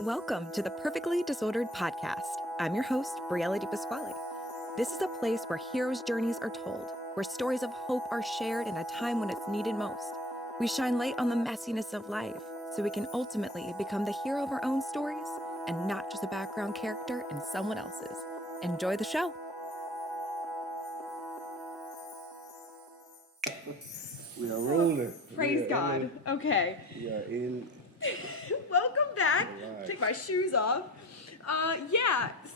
Welcome to the Perfectly Disordered Podcast. I'm your host, Briella DiPasquale. This is a place where heroes' journeys are told, where stories of hope are shared in a time when it's needed most. We shine light on the messiness of life so we can ultimately become the hero of our own stories and not just a background character in someone else's. Enjoy the show. We are rolling. Praise God. Okay. We are in. Welcome back. Right. Take my shoes off.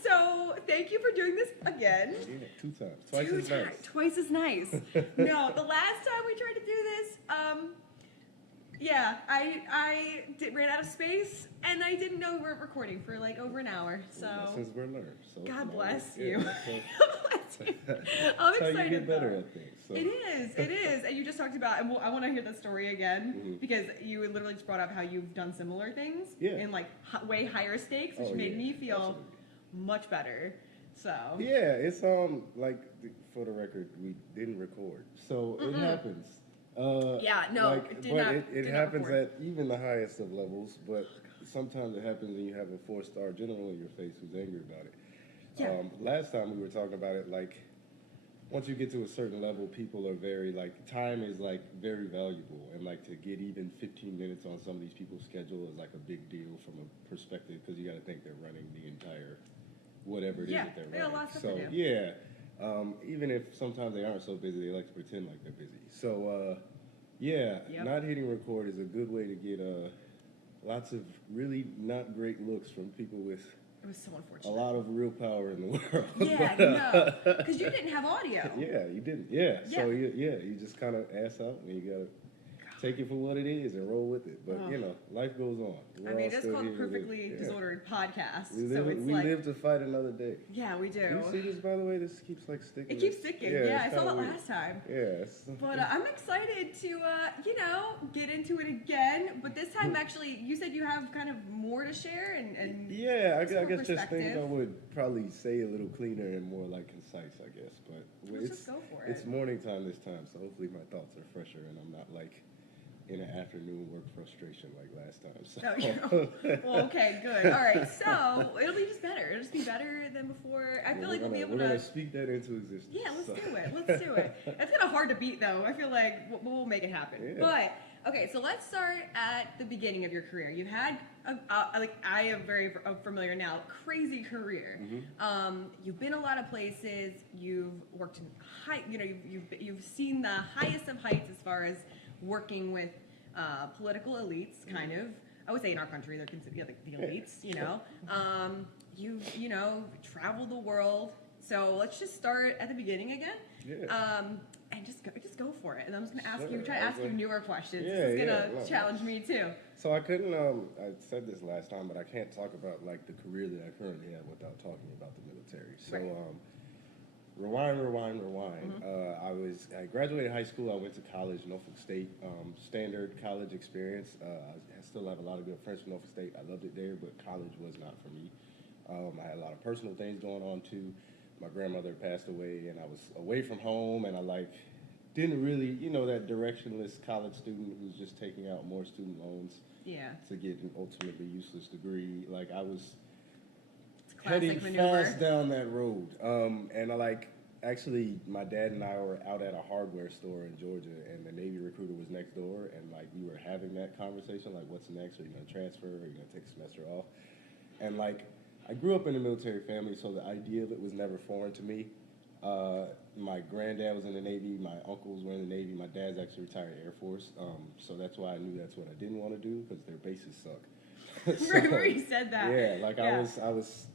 So thank you for doing this again. Yeah, 2 times. Twice as nice. Twice as nice. No, the last time we tried to do this, I ran out of space, and I didn't know we weren't recording for like over an hour. So Lessons were learned. So God bless yeah, you. That's I'm how excited. you get better at things. So. It is. And you just talked about, and I want to hear the story again, because you literally just brought up how you've done similar things in like way higher stakes, which made me feel much better. So yeah, it's like for the record, we didn't record, so it happens. It happens at even the highest of levels, but sometimes it happens when you have a 4-star general in your face who's angry about it. Yeah. Last time we were talking about it, like, once you get to a certain level, people are very, like, time is, like, very valuable. And, like, to get even 15 minutes on some of these people's schedule is, like, a big deal from a perspective, because you got to think they're running the entire whatever it is that they're running. Lots of So, to do. even if sometimes they aren't so busy, they like to pretend like they're busy. So, not hitting record is a good way to get lots of really not great looks from people with it was so unfortunate. a lot of real power in the world. Because you didn't have audio. Yeah, you didn't. Yeah. So you just kind of ass out, and you gotta take it for what it is and roll with it. But life goes on. It's called the Perfectly Disordered Podcast. We live to fight another day. Yeah, we do. You see this, by the way? This keeps like sticking. It keeps sticking. Yeah, I saw that last time. Yeah. But I'm excited to, get into it again. But this time, actually, you said you have kind of more to share and yeah, I guess just things I would probably say a little cleaner and more like concise, I guess. But let's just go for it. It's morning time this time, so hopefully my thoughts are fresher and I'm not like in an afternoon work frustration like last time. So. Well, okay, good. All right, so it'll be just better. It'll just be better than before. I feel like we'll be able to. We're gonna speak that into existence. Yeah, let's do it. It's kind of hard to beat, though. I feel like we'll make it happen. Yeah. But okay, so let's start at the beginning of your career. You've had I am very familiar now. Crazy career. You've been a lot of places. You've worked in you've seen the highest of heights as far as working with political elites, kind of. I would say in our country they're considered the elites, You've traveled the world. So let's just start at the beginning again. Yeah. And just go for it. And I'm just gonna try to ask you newer questions. This is gonna challenge me too. So I couldn't I said this last time, but I can't talk about like the career that I currently have without talking about the military. So rewind. I graduated high school. I went to college, Norfolk State, standard college experience. I still have a lot of good friends from Norfolk State. I loved it there, but college was not for me. I had a lot of personal things going on too. My grandmother passed away, and I was away from home, and I didn't really, that directionless college student who's just taking out more student loans to get an ultimately useless degree. Like I was heading fast down that road. And actually, my dad and I were out at a hardware store in Georgia, and the Navy recruiter was next door, and we were having that conversation, like, what's next? Are you going to transfer? Are you going to take a semester off? And I grew up in a military family, so the idea of it was never foreign to me. My granddad was in the Navy, my uncles were in the Navy, my dad's actually retired Air Force, so that's why I knew that's what I didn't want to do, because their bases suck. Remember you said that.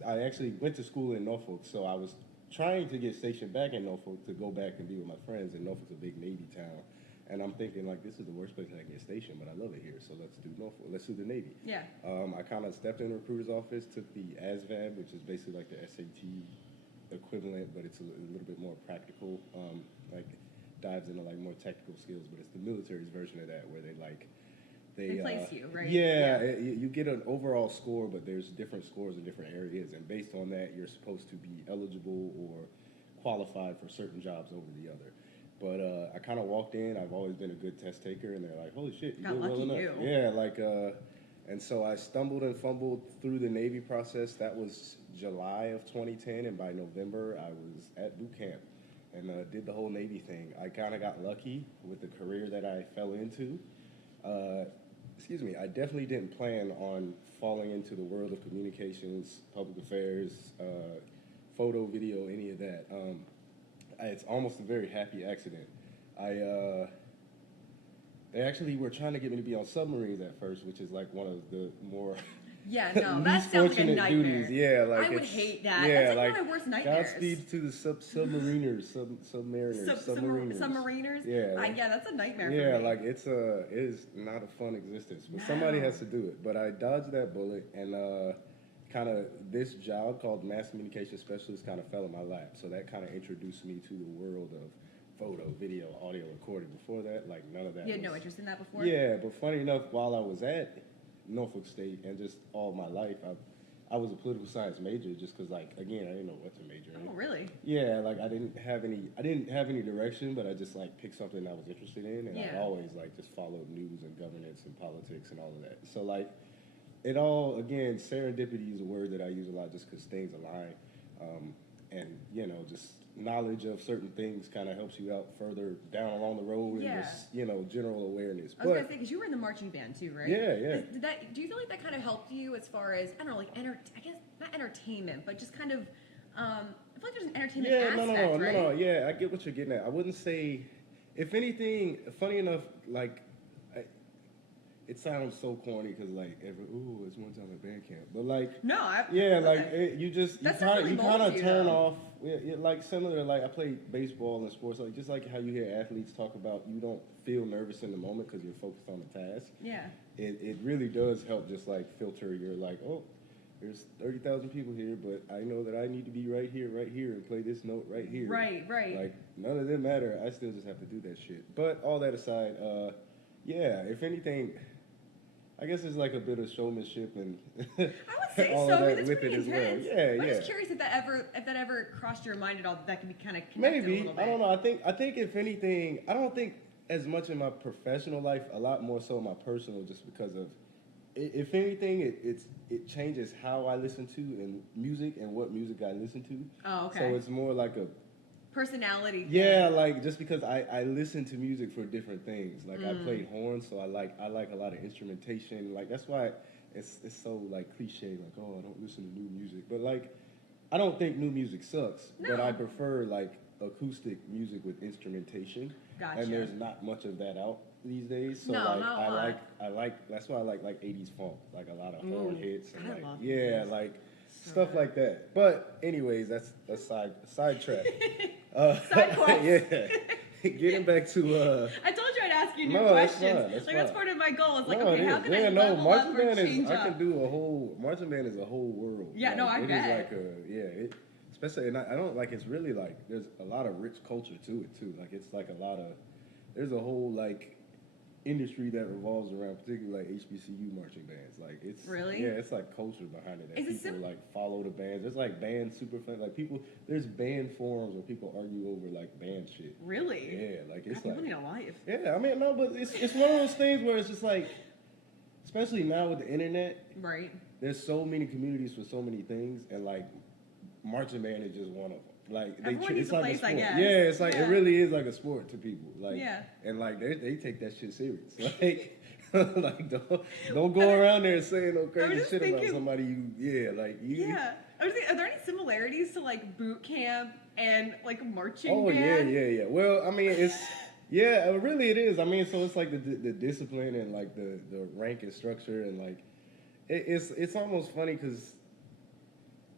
I actually went to school in Norfolk, so I was trying to get stationed back in Norfolk to go back and be with my friends, and Norfolk's a big Navy town. And I'm thinking, this is the worst place I can get stationed, but I love it here, so let's do Norfolk. Let's do the Navy. Yeah. I kind of stepped in the recruiter's office, took the ASVAB, which is basically like the SAT equivalent, but it's a little bit more practical, dives into more technical skills, but it's the military's version of that, where they place you, right? You get an overall score, but there's different scores in different areas, and based on that, you're supposed to be eligible or qualified for certain jobs over the other. But I kind of walked in. I've always been a good test taker, and they're like, "Holy shit, you did well enough." Yeah, And so I stumbled and fumbled through the Navy process. That was July of 2010, and by November I was at boot camp and did the whole Navy thing. I kind of got lucky with the career that I fell into. I definitely didn't plan on falling into the world of communications, public affairs, photo, video, any of that. It's almost a very happy accident. They actually were trying to get me to be on submarines at first, which is like one of the more Yeah, no, that least sounds like a fortunate nightmare. duties. Yeah, like I would hate that. Yeah, That's like one of my worst nightmares. Godspeed to the submariners, submariners, submariners. Submariners? Yeah, Yeah, that's a nightmare yeah, for me. like it is not a fun existence, but somebody has to do it. But I dodged that bullet, and kind of this job called mass communication specialist kind of fell in my lap. So that kind of introduced me to the world of photo, video, audio recording. Before that, like none of that. You had no interest in that before? Yeah, but funny enough, while I was at Norfolk State and just all my life, I was a political science major just because, like, again, I didn't know what to major in. Oh, really? Yeah, like I didn't have any direction, but I just like picked something I was interested in, and I always like just followed news and governance and politics and all of that. So like, it all, again, serendipity is a word that I use a lot just because things align, and just knowledge of certain things kind of helps you out further down along the road, and just general awareness. I was gonna say, because you were in the marching band too, right? Yeah. Do you feel like that kind of helped you as far as, I don't know, like I guess not entertainment, but just kind of I feel like there's an entertainment aspect, right? No, yeah, I get what you're getting at. I wouldn't say, if anything, funny enough, like, it sounds so corny because like it's one time at band camp, but like you kind of turn off. Like similar, like I played baseball and sports, like just like how you hear athletes talk about you don't feel nervous in the moment because you're focused on the task. Yeah, it really does help just like filter. You're like, oh, there's 30,000 people here, but I know that I need to be right here, and play this note right here. Right. Like none of them matter. I still just have to do that shit. But all that aside, if anything, I guess it's like a bit of showmanship and I would say all so. of that That's with pretty it intense. as well. I'm just curious if that ever crossed your mind at all. That could be kind of connected maybe. A little bit. I don't know. I think if anything, I don't think as much in my professional life. A lot more so in my personal, just because of, if anything, it changes how I listen to and music and what music I listen to. Oh, okay. So it's more like a personality thing. Yeah, like just because I listen to music for different things. Like I played horns, so I like a lot of instrumentation. Like that's why it's so like cliche. Like, oh, I don't listen to new music, but like I don't think new music sucks. No. But I prefer like acoustic music with instrumentation. Gotcha. And there's not much of that out these days. So No, like not a lot. I like that's why I like 80s funk, like a lot of horn hits and I love like stuff like that. But anyways, that's a sidetrack. Side quest. Yeah. Getting back to I told you I'd ask you new No, that's questions. fine, that's That's fine. part of my goal. It's like, No, okay, it how is. can Yeah, I no, level marching up or band is. change I up? can do a whole marching band is a whole world. Yeah, no, I it bet. Is like especially, and I don't like. It's really like there's a lot of rich culture to it too. Like it's like a lot of there's a whole like industry that revolves around particularly like HBCU marching bands. Like it's Really? Yeah, it's like culture behind it. That Is it people like follow the bands. There's like band super fan. Like people, there's band forums where people argue over like band shit. Really? Yeah, like it's God, people like need a life. yeah. I mean no, but it's one of those things where it's just like, especially now with the internet, Right. there's so many communities for so many things, and like marching band is just one of them. Like Everyone needs it's a like place, a sport. I guess. Yeah, it's like Yeah. it really is like a sport to people. Like Yeah. and like they take that shit serious. Like don't go around there saying no crazy just shit about thinking- somebody you Yeah. I was thinking, are there any similarities to like boot camp and like marching Oh band? yeah. Well, I mean it's really it is. I mean, so it's like the discipline and like the rank and structure and like it's almost funny because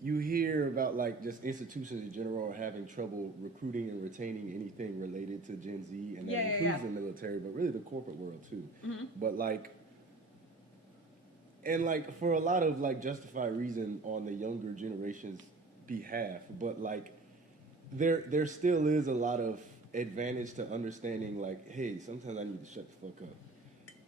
you hear about like just institutions in general are having trouble recruiting and retaining anything related to Gen Z, and that includes the military, but really the corporate world too. Mm-hmm. But like, and like for a lot of like justified reason on the younger generation's behalf, but like there still is a lot of advantage to understanding like, hey, sometimes I need to shut the fuck up.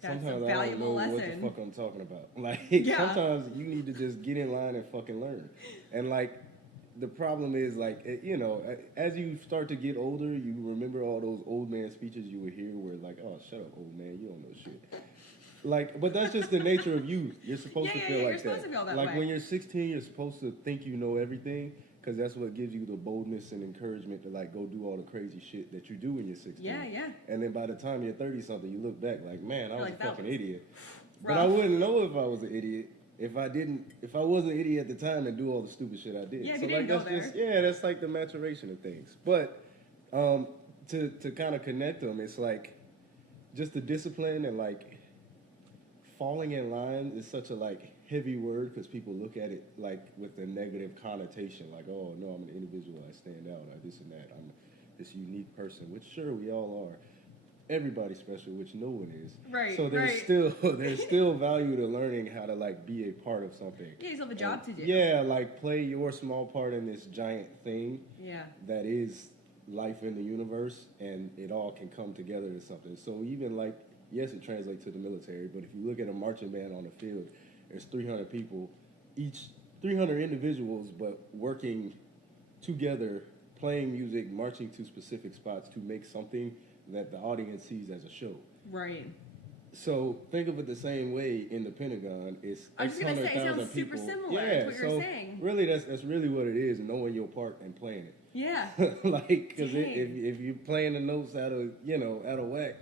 That's Sometimes a I don't know valuable what lesson. the fuck I'm talking about. Like Yeah. sometimes you need to just get in line and fucking learn. And like the problem is like as you start to get older, you remember all those old man speeches you would hear where like, oh, shut up, old man, you don't know shit. Like, but that's just the nature of youth. You're supposed to feel you're like supposed to feel that like way. when you're 16, you're supposed to think you know everything because that's what gives you the boldness and encouragement to like go do all the crazy shit that you do when you're 16. Yeah, yeah. And then by the time you're 30 something, you look back like, man, I was like, a fucking idiot. rough. But I wouldn't know if I was an idiot if I was an idiot at the time and do all the stupid shit I did. Yeah, so you like didn't go that's just there. that's like the maturation of things. But to kind of connect them, it's like just the discipline and like falling in line is such a like heavy word because people look at it like with a negative connotation, like, oh no, I'm an individual, I stand out, I this and that, I'm this unique person, which sure we all are. Everybody's special, which no one is. Right. So there's still value to learning how to like be a part of something. Yeah, you still have a job to do. Yeah, like play your small part in this giant thing. Yeah. That is life in the universe, and it all can come together to something. So even like, yes, it translates to the military, but if you look at a marching band on the field, there's 300 people, each 300 individuals, but working together, playing music, marching to specific spots to make something that the audience sees as a show. Right. So think of it the same way in the Pentagon. It's I was gonna say, it sounds super people. similar Yeah, to what you're saying. Really, that's really what it is, knowing your part and playing it. Yeah. Like, because Dang. if you're playing the notes out of whack,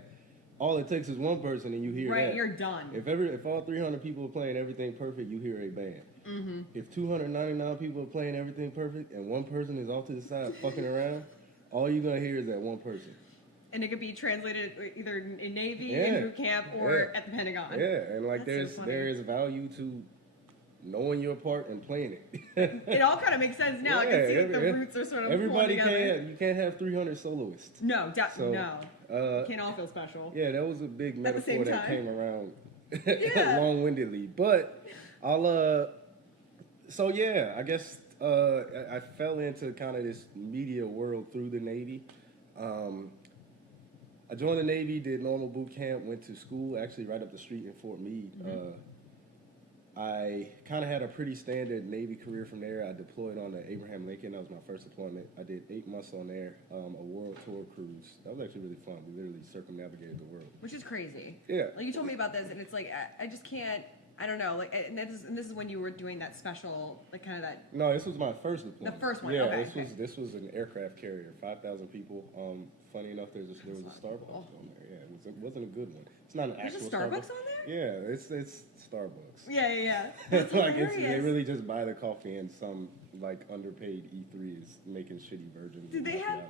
all it takes is one person and you hear Right, that. you're done. If all 300 people are playing everything perfect, you hear a band. Mm-hmm. If 299 people are playing everything perfect and one person is off to the side fucking around, all you're gonna hear is that one person. And it could be translated either in Navy, in boot camp, or at the Pentagon. Yeah, and like That's so there is value to knowing your part and playing it. It all kind of makes sense now. I can see that the roots are sort of everybody pulled together. you can't have 300 soloists. No, So, no. Can't all feel special. Yeah, that was a big At the same metaphor that time. came around Yeah. long-windedly. But I'll so yeah, I guess I fell into kind of this media world through the Navy. I joined the Navy, did normal boot camp, went to school actually right up the street in Fort Meade. Mm-hmm. I kind of had a pretty standard Navy career from there. I deployed on the Abraham Lincoln. That was my first deployment. I did 8 months on there, a world tour cruise. That was actually really fun. We literally circumnavigated the world. Which is crazy. Yeah. Like you told me about this, and it's like I just can't. I don't know. Like, and this is when you were doing that special, like kind of that. No, this was my first deployment. The first one. Yeah, Okay, this was an aircraft carrier, 5,000 people. Funny enough, there was a Starbucks on there. Yeah, it wasn't a good one. It's not an There's actual a Starbucks on there. Yeah, it's Starbucks. Yeah. That's Like hilarious. they really just buy the coffee and some like underpaid E3 is making shitty versions. Did they have?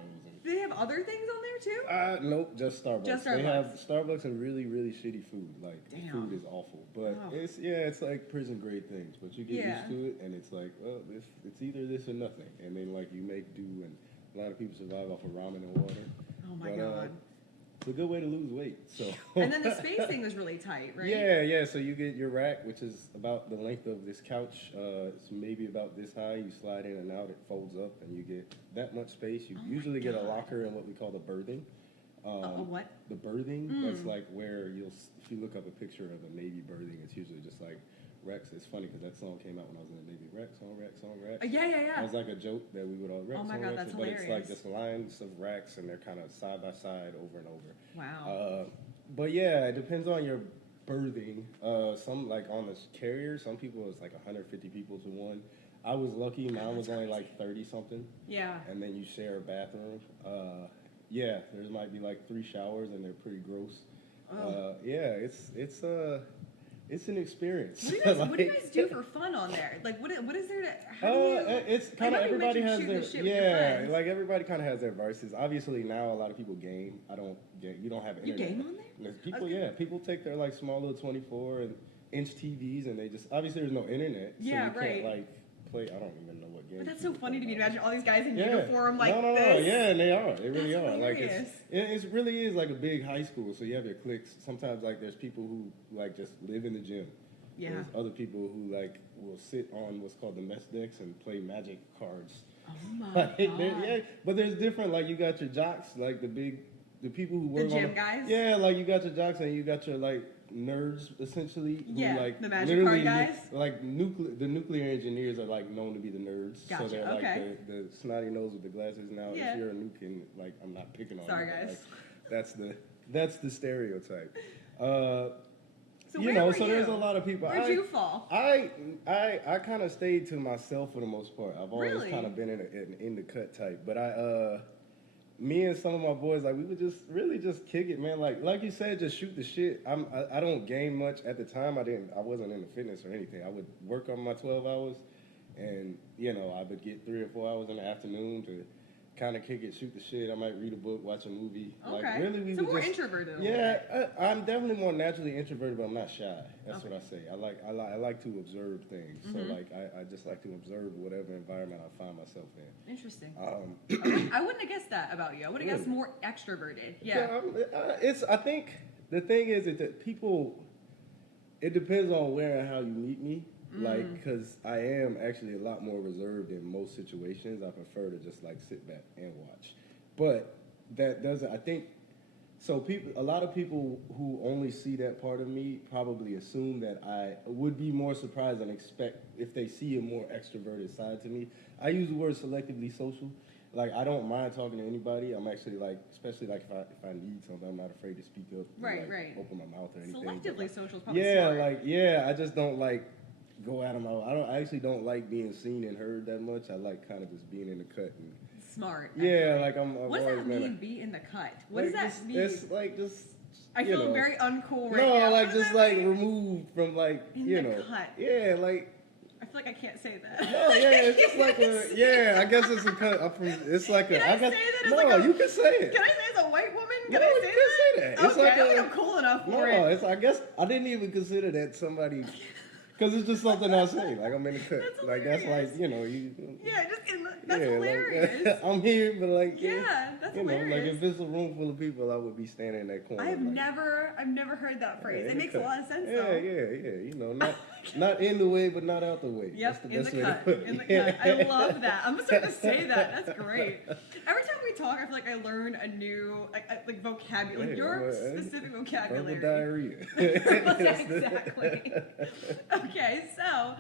Do they have other things on there too? Nope, just Starbucks. Just They have Starbucks. Starbucks and really, really shitty food. Like the Damn. food is awful, but Wow. it's like prison grade things. But you get Yeah. used to it, and it's like, well, it's either this or nothing. And then like you make do, and a lot of people survive off of ramen and water. Oh my But, god. It's a good way to lose weight. So. And then the space thing was really tight, right? Yeah. So you get your rack, which is about the length of this couch. It's maybe about this high. You slide in and out. It folds up, and you get that much space. You usually get a locker in what we call the berthing. What? The berthing. That's like where if you look up a picture of a Navy berthing, it's usually just like Rex. It's funny because that song came out when I was in the Navy. Rex on Rex on Rex. Yeah. It was like a joke that we would all Rex Oh my on God, Rex, that's but it's like hilarious. just lines of racks and they're kind of side by side over and over. Wow. But yeah, it depends on your berthing. Some like on the carrier, some people it's like 150 people to one. I was lucky. Mine was only like 30 something. Yeah. And then you share a bathroom. Yeah, there might be like 3 showers and they're pretty gross. Oh. Yeah, it's an experience. What do you guys do for fun on there? Like, what is there to? How do you? It's kind of I know you everybody mentioned has shooting their the shit with your friends. like everybody kind of has their vices. Obviously now a lot of people game. I don't game. You don't have You internet. game on there? There's people, Okay. people take their like small little 24-inch TVs and they just obviously there's no internet. So Yeah, you right. can't like play. I don't even know what game. But that's so funny to me to imagine all these guys in Yeah. uniform like no, this. yeah, and they are. They really That's are. Like hilarious. it really is like a big high school. So you have your cliques. Sometimes like there's people who like just live in the gym. Yeah. There's other people who like will sit on what's called the mess decks and play magic cards. Oh my Like, god. yeah, but there's different. Like you got your jocks, like the people who work The gym on guys? Yeah, like you got your jocks and you got your like nerds essentially. Who, Yeah, like, the magic literally, card guys? Like the nuclear engineers are like known to be the nerds. Gotcha, So they're like okay. the snotty nose with the glasses. Now, Yeah. if you're a nuke, and like I'm not picking on Sorry, you, but, guys. like, that's the stereotype. So where were so you? there's a lot of people. Where'd you fall? I kind of stayed to myself for the most part. I've always Really? kind of been in the cut type, but me and some of my boys, like we would just really just kick it, man. Like you said, just shoot the shit. I don't game much at the time. I wasn't into fitness or anything. I would work on my 12 hours, and I would get 3 or 4 hours in the afternoon to kind of kick it, shoot the shit. I might read a book, watch a movie. Okay. Like really, we so would more just introverted. I'm definitely more naturally introverted, but I'm not shy. That's what I say. I like to observe things. So like I just like to observe whatever environment I find myself in. Interesting. I wouldn't have guessed that about you. I would have guessed more extroverted. Yeah. I think the thing is that people. It depends on where and how you meet me. Like, because I am actually a lot more reserved in most situations. I prefer to just like sit back and watch. But that doesn't. I think. So a lot of people who only see that part of me probably assume that I would be more surprised and expect if they see a more extroverted side to me. I use the word selectively social. Like, I don't mind talking to anybody. I'm actually like, especially like if I need something, I'm not afraid to speak up. Right, and, right. Open my mouth or anything. Selectively social is probably smart. I just don't like go out of my. I actually don't like being seen and heard that much. I like kind of just being in the cut and. Smart. Yeah, like I'm. What does that mean? Be in the cut. What does that mean? It's like just. I feel very uncool right no, now. No, like just like removed from like in the cut. Yeah, like. I feel like I can't say that. No, yeah, it's just like I guess it's a cut. It's like a. Can I say that? No, like you can say it. Can I say as a white woman? You can say that. It's Okay, like I think I'm cool enough for it. No, it's. I guess I didn't even consider that somebody. Because it's just something I say. Like, I'm in the cut. That's like, that's like, you. Yeah, that's hilarious. Like, I'm here, but like. Yeah, that's hilarious. Like, if it's a room full of people, I would be standing in that corner. I've never heard that phrase. It makes a lot of sense, though. Yeah. Not in the way, but not out the way. Yep, in the cut. I love that. I'm starting to say that. That's great. Every time we talk, I feel like I learn a new like vocabulary. Like your specific vocabulary. Diarrhea. Exactly. Okay, so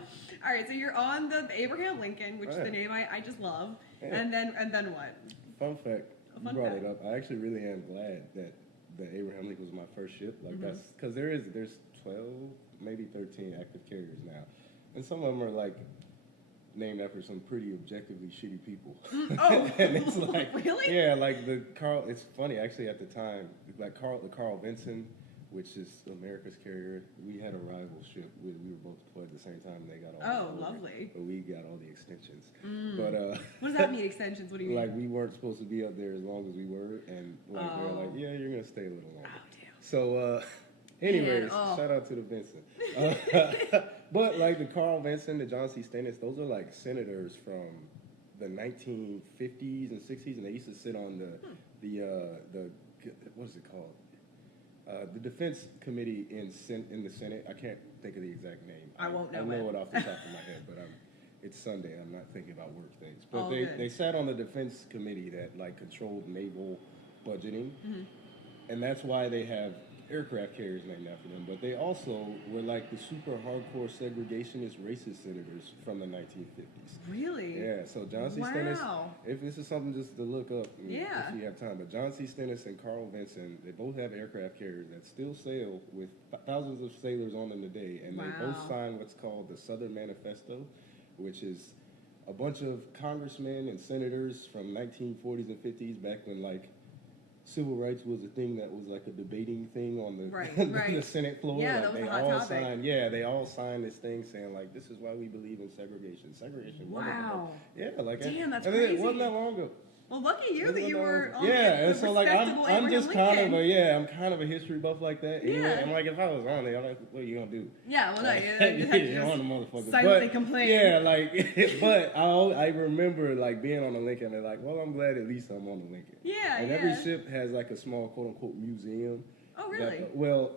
all right, so you're on the Abraham Lincoln, which is the name I just love, and then what? Fun fact. You brought it up. I actually really am glad that the Abraham Lincoln was my first ship. Like that's because there's 12, maybe 13 active carriers now, and some of them are like named after some pretty objectively shitty people. Oh, and it's like really? Yeah, like the Carl. It's funny actually at the time, like the Carl Vinson, which is America's carrier. We had a rival ship. We were both deployed at the same time. And they got all. Oh, lovely. But we got all the extensions. But what does that mean? Extensions? What do you mean? Like we weren't supposed to be up there as long as we were, and like they're like, yeah, you're gonna stay a little longer. Oh, damn. So, anyways, shout out to the Vincent. But like the Carl Vinson, the John C. Stennis, those are like senators from the 1950s and 60s, and they used to sit on the what is it called? The Defense Committee in the Senate. I can't think of the exact name. I won't know. I know it off the top of my head, but it's Sunday. I'm not thinking about work things. But they sat on the Defense Committee that like controlled naval budgeting, and that's why they have aircraft carriers named after them. But they also were like the super hardcore segregationist racist senators from the 1950s. Really? Yeah. So John C. Stennis. If this is something just to look up, if you have time. But John C. Stennis and Carl Vinson, they both have aircraft carriers that still sail with thousands of sailors on them today, and they both signed what's called the Southern Manifesto, which is a bunch of congressmen and senators from 1940s and 50s, back when like civil rights was a thing that was like a debating thing on the the Senate floor. Yeah, like that was they a hot all topic. they all signed this thing saying like this is why we believe in segregation. Segregation. Wow. Yeah, like damn, that's and crazy. It wasn't that long ago. Well, lucky you that you were on and so like I'm just kind of Lincoln. I'm kind of a history buff like that. And like if I was on there, I'm like, what are you gonna do? Yeah, well, no, you're on the motherfucker. Silently complain. Yeah, like, but I remember like being on the Lincoln and like, well, I'm glad at least I'm on the Lincoln. Yeah, and every ship has like a small quote unquote museum. Oh, really?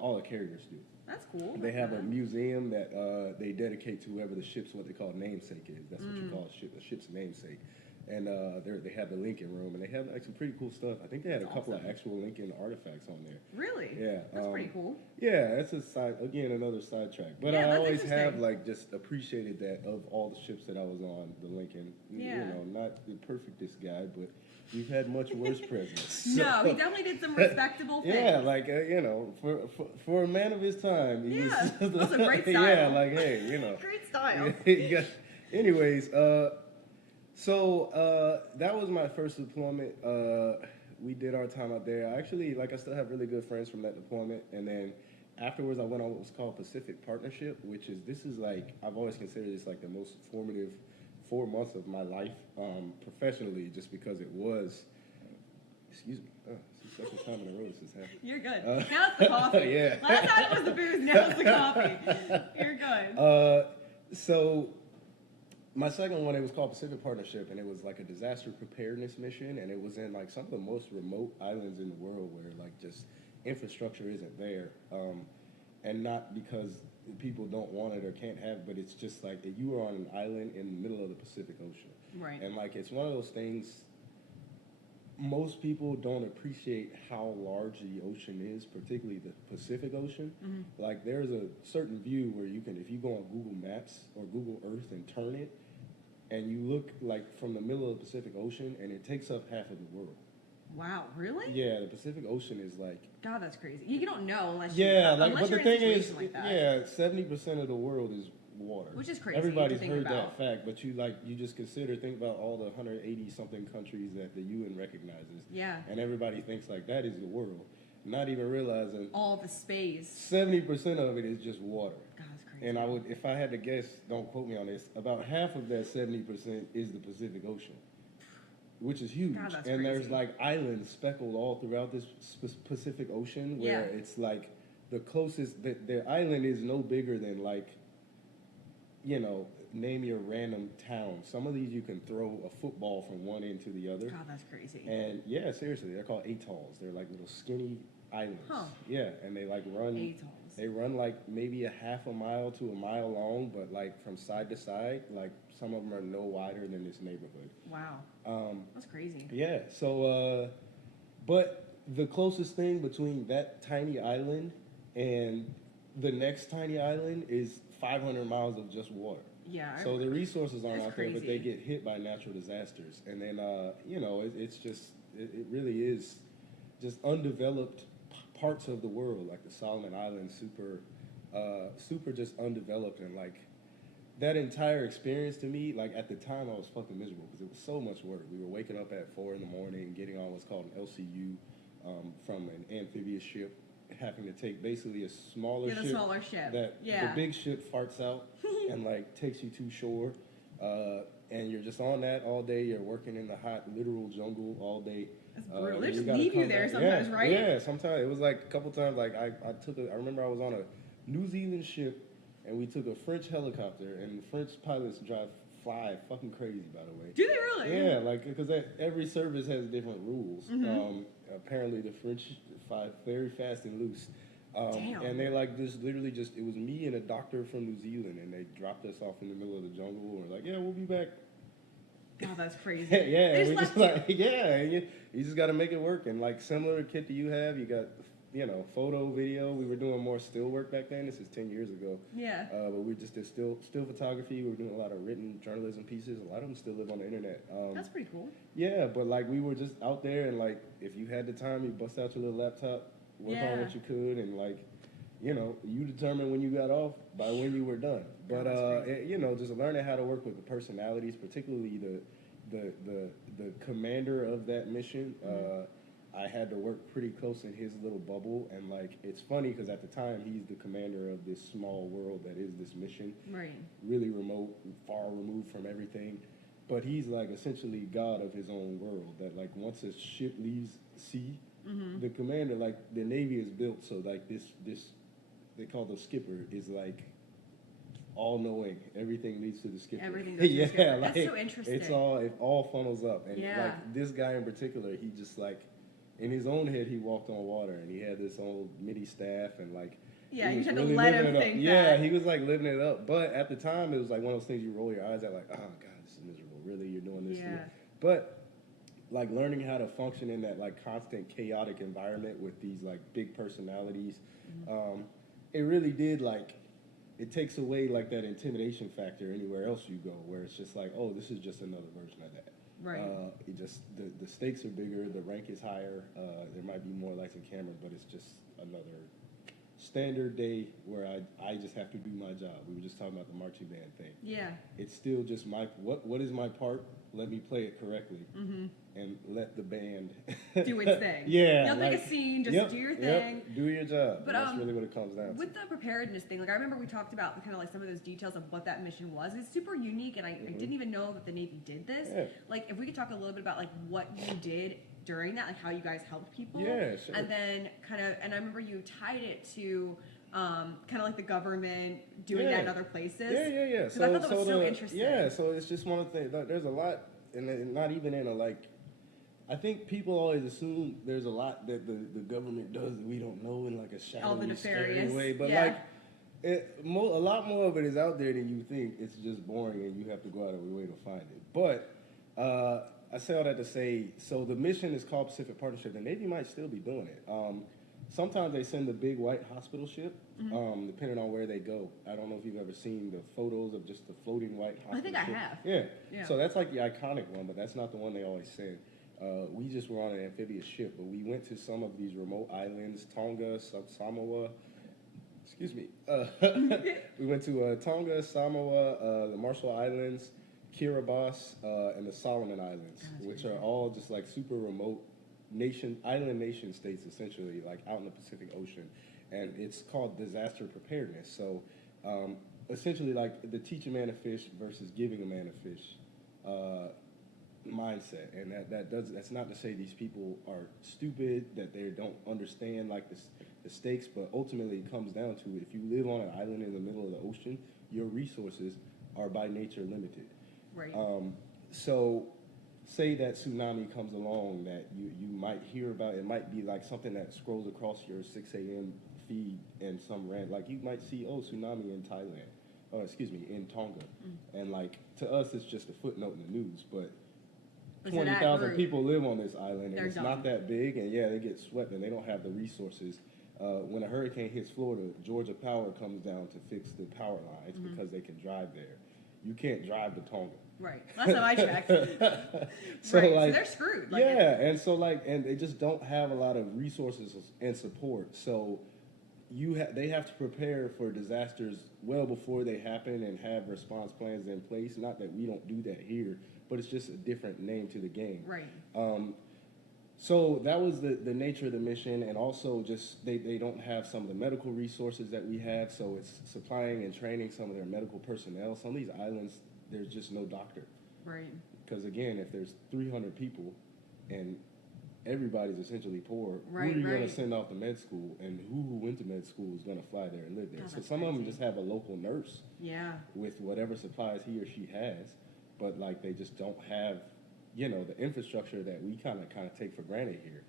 All the carriers do. That's cool. They have a museum that they dedicate to whoever the ship's what they call namesake is. That's what you call a ship's namesake. And they had the Lincoln Room, and they had like some pretty cool stuff. I think they had a couple of awesome. actual Lincoln artifacts on there. Really? Yeah, That's pretty cool. Yeah, that's another sidetrack. But Yeah, I that's always have interesting. like just appreciated that of all the ships that I was on, the Lincoln. Yeah. You know, not the perfectest guy, but we've had much worse presidents. No, he definitely did some respectable things. Yeah, like you know, for a man of his time, he Yeah, was that's a great style. Yeah, like hey, you know, Great style. Anyways, so that was my first deployment. We did our time out there. I still have really good friends from that deployment. And then afterwards, I went on what was called Pacific Partnership, this is like, I've always considered this like the most formative 4 months of my life professionally, just because it was, excuse me, it's the second time in a row this has happened. You're good. Now it's the coffee. Yeah. Last time it was the booze, now it's the coffee. You're good. So my second one, it was called Pacific Partnership, and it was like a disaster preparedness mission, and it was in like some of the most remote islands in the world where like just infrastructure isn't there, and not because people don't want it or can't have it, but it's just like you were on an island in the middle of the Pacific Ocean. Right. And like it's one of those things, most people don't appreciate how large the ocean is, particularly the Pacific Ocean. Mm-hmm. Like there's a certain view where you can, if you go on Google Maps or Google Earth and turn it, and you look like from the middle of the Pacific Ocean, and it takes up half of the world. Wow, really? Yeah, the Pacific Ocean is like. God, that's crazy. You don't know unless but you're the in a thing is, situation like that. 70% of the world is water. Which is crazy. Everybody's to think heard about. that fact, but you just think about all the 180 something countries that the UN recognizes. Yeah. And everybody thinks like that is the world, not even realizing All the space. 70% of it is just water. God, that's crazy. And if I had to guess, don't quote me on this, about half of that 70% is the Pacific Ocean, which is huge. God, that's and crazy. there's like islands speckled all throughout this Pacific Ocean where it's like the closest, the island is no bigger than like, name your random town. Some of these you can throw a football from one end to the other. God, that's crazy. And yeah, seriously, they're called atolls. They're like little skinny islands. Huh. Yeah, and they like run. Atolls. They run like maybe a half a mile to a mile long, but like from side to side, like some of them are no wider than this neighborhood. Wow. That's crazy. Yeah. So, but the closest thing between that tiny island and the next tiny island is 500 miles of just water. Yeah. So the resources aren't That's out there, but crazy. they get hit by natural disasters. And then, it's just, it really is just undeveloped parts of the world, like the Solomon Islands, super just undeveloped. And like that entire experience to me, like at the time I was fucking miserable because it was so much work. We were waking up at 4 a.m, getting on what's called an LCU from an amphibious ship, having to take basically a smaller ship. The smaller ship. That the big ship farts out and like takes you to shore, and you're just on that all day. You're working in the hot, literal jungle all day. That's brutal. They You just gotta leave you come there back. sometimes, right? Yeah, sometimes it was like a couple times. Like I remember I was on a New Zealand ship, and we took a French helicopter, and the French pilots fly fucking crazy, by the way. Do they really? Yeah, like because every service has different rules. Mm-hmm. Apparently, the French fly very fast and loose. Damn. And they like just literally it was me and a doctor from New Zealand, and they dropped us off in the middle of the jungle. And we're like, yeah, we'll be back. God, that's crazy. Yeah, They we just just left like and you just got to make it work. And like similar kit that you have, you got photo, video. We were doing more still work back then. This is 10 years ago. Yeah. But we just did still photography. We were doing a lot of written journalism pieces. A lot of them still live on the internet. That's pretty cool. Yeah, but like we were just out there, and like if you had the time, you bust out your little laptop, work on what you could, and like you determine when you got off by when you were done. But just learning how to work with the personalities, particularly the commander of that mission. I had to work pretty close in his little bubble, and like it's funny because at the time he's the commander of this small world that is this mission, Right. really remote, far removed from everything. But he's like essentially god of his own world. That like once a ship leaves sea, the commander, like the Navy is built so like this they call the skipper is like all knowing. Everything leads to the skipper. Everything goes to the skipper. That's like, so interesting. it all funnels up. And Yeah. like this guy in particular, he just like in his own head he walked on water, and he had this old MIDI staff, and like Yeah, he you was had to really let living him it up. think Yeah, that. he was like living it up. But at the time it was like one of those things you roll your eyes at, like, oh god, this is miserable. Really, you're doing this. Yeah. But like learning how to function in that like constant chaotic environment with these like big personalities, it really did like it takes away like that intimidation factor anywhere else you go, where it's just like, oh, this is just another version of that. Right. It just the stakes are bigger, the rank is higher. There might be more lights and cameras, but it's just another standard day where I just have to do my job. We were just talking about the marching band thing. Yeah. It's still just what is my part? Let me play it correctly, and let the band do its thing. Yeah, Don't make a scene. Just do your thing. Do your job. But that's really what it comes down to. With the preparedness thing, like I remember we talked about kind of like some of those details of what that mission was. It's super unique, and I didn't even know that the Navy did this. Yeah. Like, if we could talk a little bit about like what you did during that, like how you guys helped people. Yeah, sure. And then and I remember you tied it to kind of like the government doing that in other places. Yeah. Because I thought that was so interesting. Yeah, so it's just one of the things. There's a lot, and not even in a like. I think people always assume there's a lot that the government does that we don't know in like a shadowy, scary way. But like, a lot more of it is out there than you think. It's just boring, and you have to go out of your way to find it. But I say all that to say, so the mission is called Pacific Partnership. The Navy might still be doing it. Sometimes they send the big white hospital ship, depending on where they go. I don't know if you've ever seen the photos of just the floating white hospital ship. I think I have. Yeah. So that's like the iconic one, but that's not the one they always send. We just were on an amphibious ship, but we went to some of these remote islands, Tonga, Samoa. Excuse me. We went to Tonga, Samoa, the Marshall Islands, Kiribati, and the Solomon Islands, which are all just like super remote island nation states, essentially, like out in the Pacific Ocean. And it's called disaster preparedness. So essentially like the teach a man to fish versus giving a man a fish mindset. And that's not to say these people are stupid, that they don't understand like the stakes, but ultimately it comes down to, if you live on an island in the middle of the ocean, your resources are by nature limited. Right. So say that tsunami comes along that you might hear about. It might be like something that scrolls across your 6 a.m. feed, and like you might see, tsunami in Thailand, in Tonga. And like to us it's just a footnote in the news, but 20,000 people live on this island, and it's not that big, and they get swept, and they don't have the resources. When a hurricane hits Florida, Georgia Power comes down to fix the power lines because they can drive there. You can't drive to Tonga. Right. That's how I checked. So they're screwed. And they just don't have a lot of resources and support. So they have to prepare for disasters well before they happen and have response plans in place. Not that we don't do that here, but it's just a different name to the game. Right. So that was the nature of the mission, and also just they don't have some of the medical resources that we have, so it's supplying and training some of their medical personnel. Some of these islands, there's just no doctor. Right. Because again, if there's 300 people and everybody's essentially poor, who are you going to send off to med school, and who went to med school is going to fly there and live there? So some of them just have a local nurse with whatever supplies he or she has, but like they just don't have the infrastructure that we kind of take for granted here.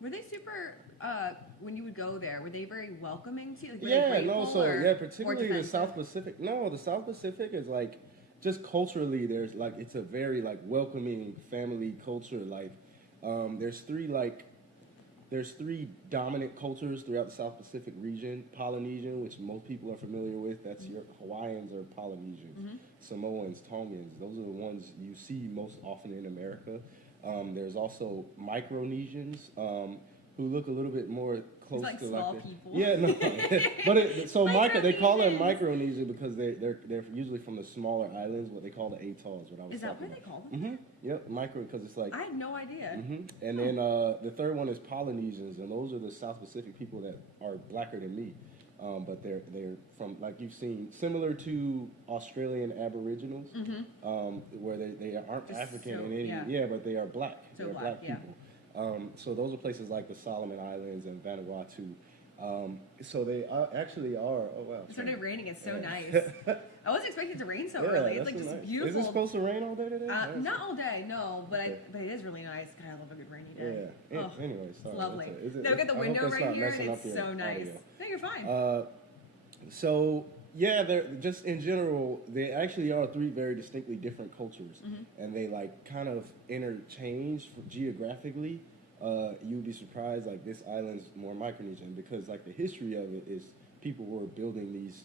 Were they super, when you would go there, were they very welcoming to you? Like, particularly the South Pacific. No, the South Pacific is like, just culturally, there's like, it's a very like welcoming family culture. Like, there's three dominant cultures throughout the South Pacific region. Polynesian, which most people are familiar with, that's your Hawaiians or Polynesians. Samoans, Tongans, those are the ones you see most often in America. There's also Micronesians, who look a little bit more close like to small like people. Yeah, no, but they call them Micronesia because they're usually from the smaller islands, what they call the atolls. Is that what they call them? Yep, micro, because it's like I had no idea. And then the third one is Polynesians, and those are the South Pacific people that are blacker than me. But they're from, like you've seen, similar to Australian Aboriginals, where they aren't just African in any, but they are black. So they're black people. So those are places like the Solomon Islands and Vanuatu. So they actually are. Oh wow! It started raining. It's so nice. I wasn't expecting it to rain so early. It's like just nice. beautiful. Is it supposed to rain all day today? Not all day, no. But it is really nice. God, I love a good rainy day. Yeah. Anyway, sorry. Lovely. Look at the window right here, and it's so nice. No, you're fine. So yeah, they're just in general. They actually are three very distinctly different cultures, and they like kind of interchange geographically. You'd be surprised. Like this island's more Micronesian because like the history of it is people were building these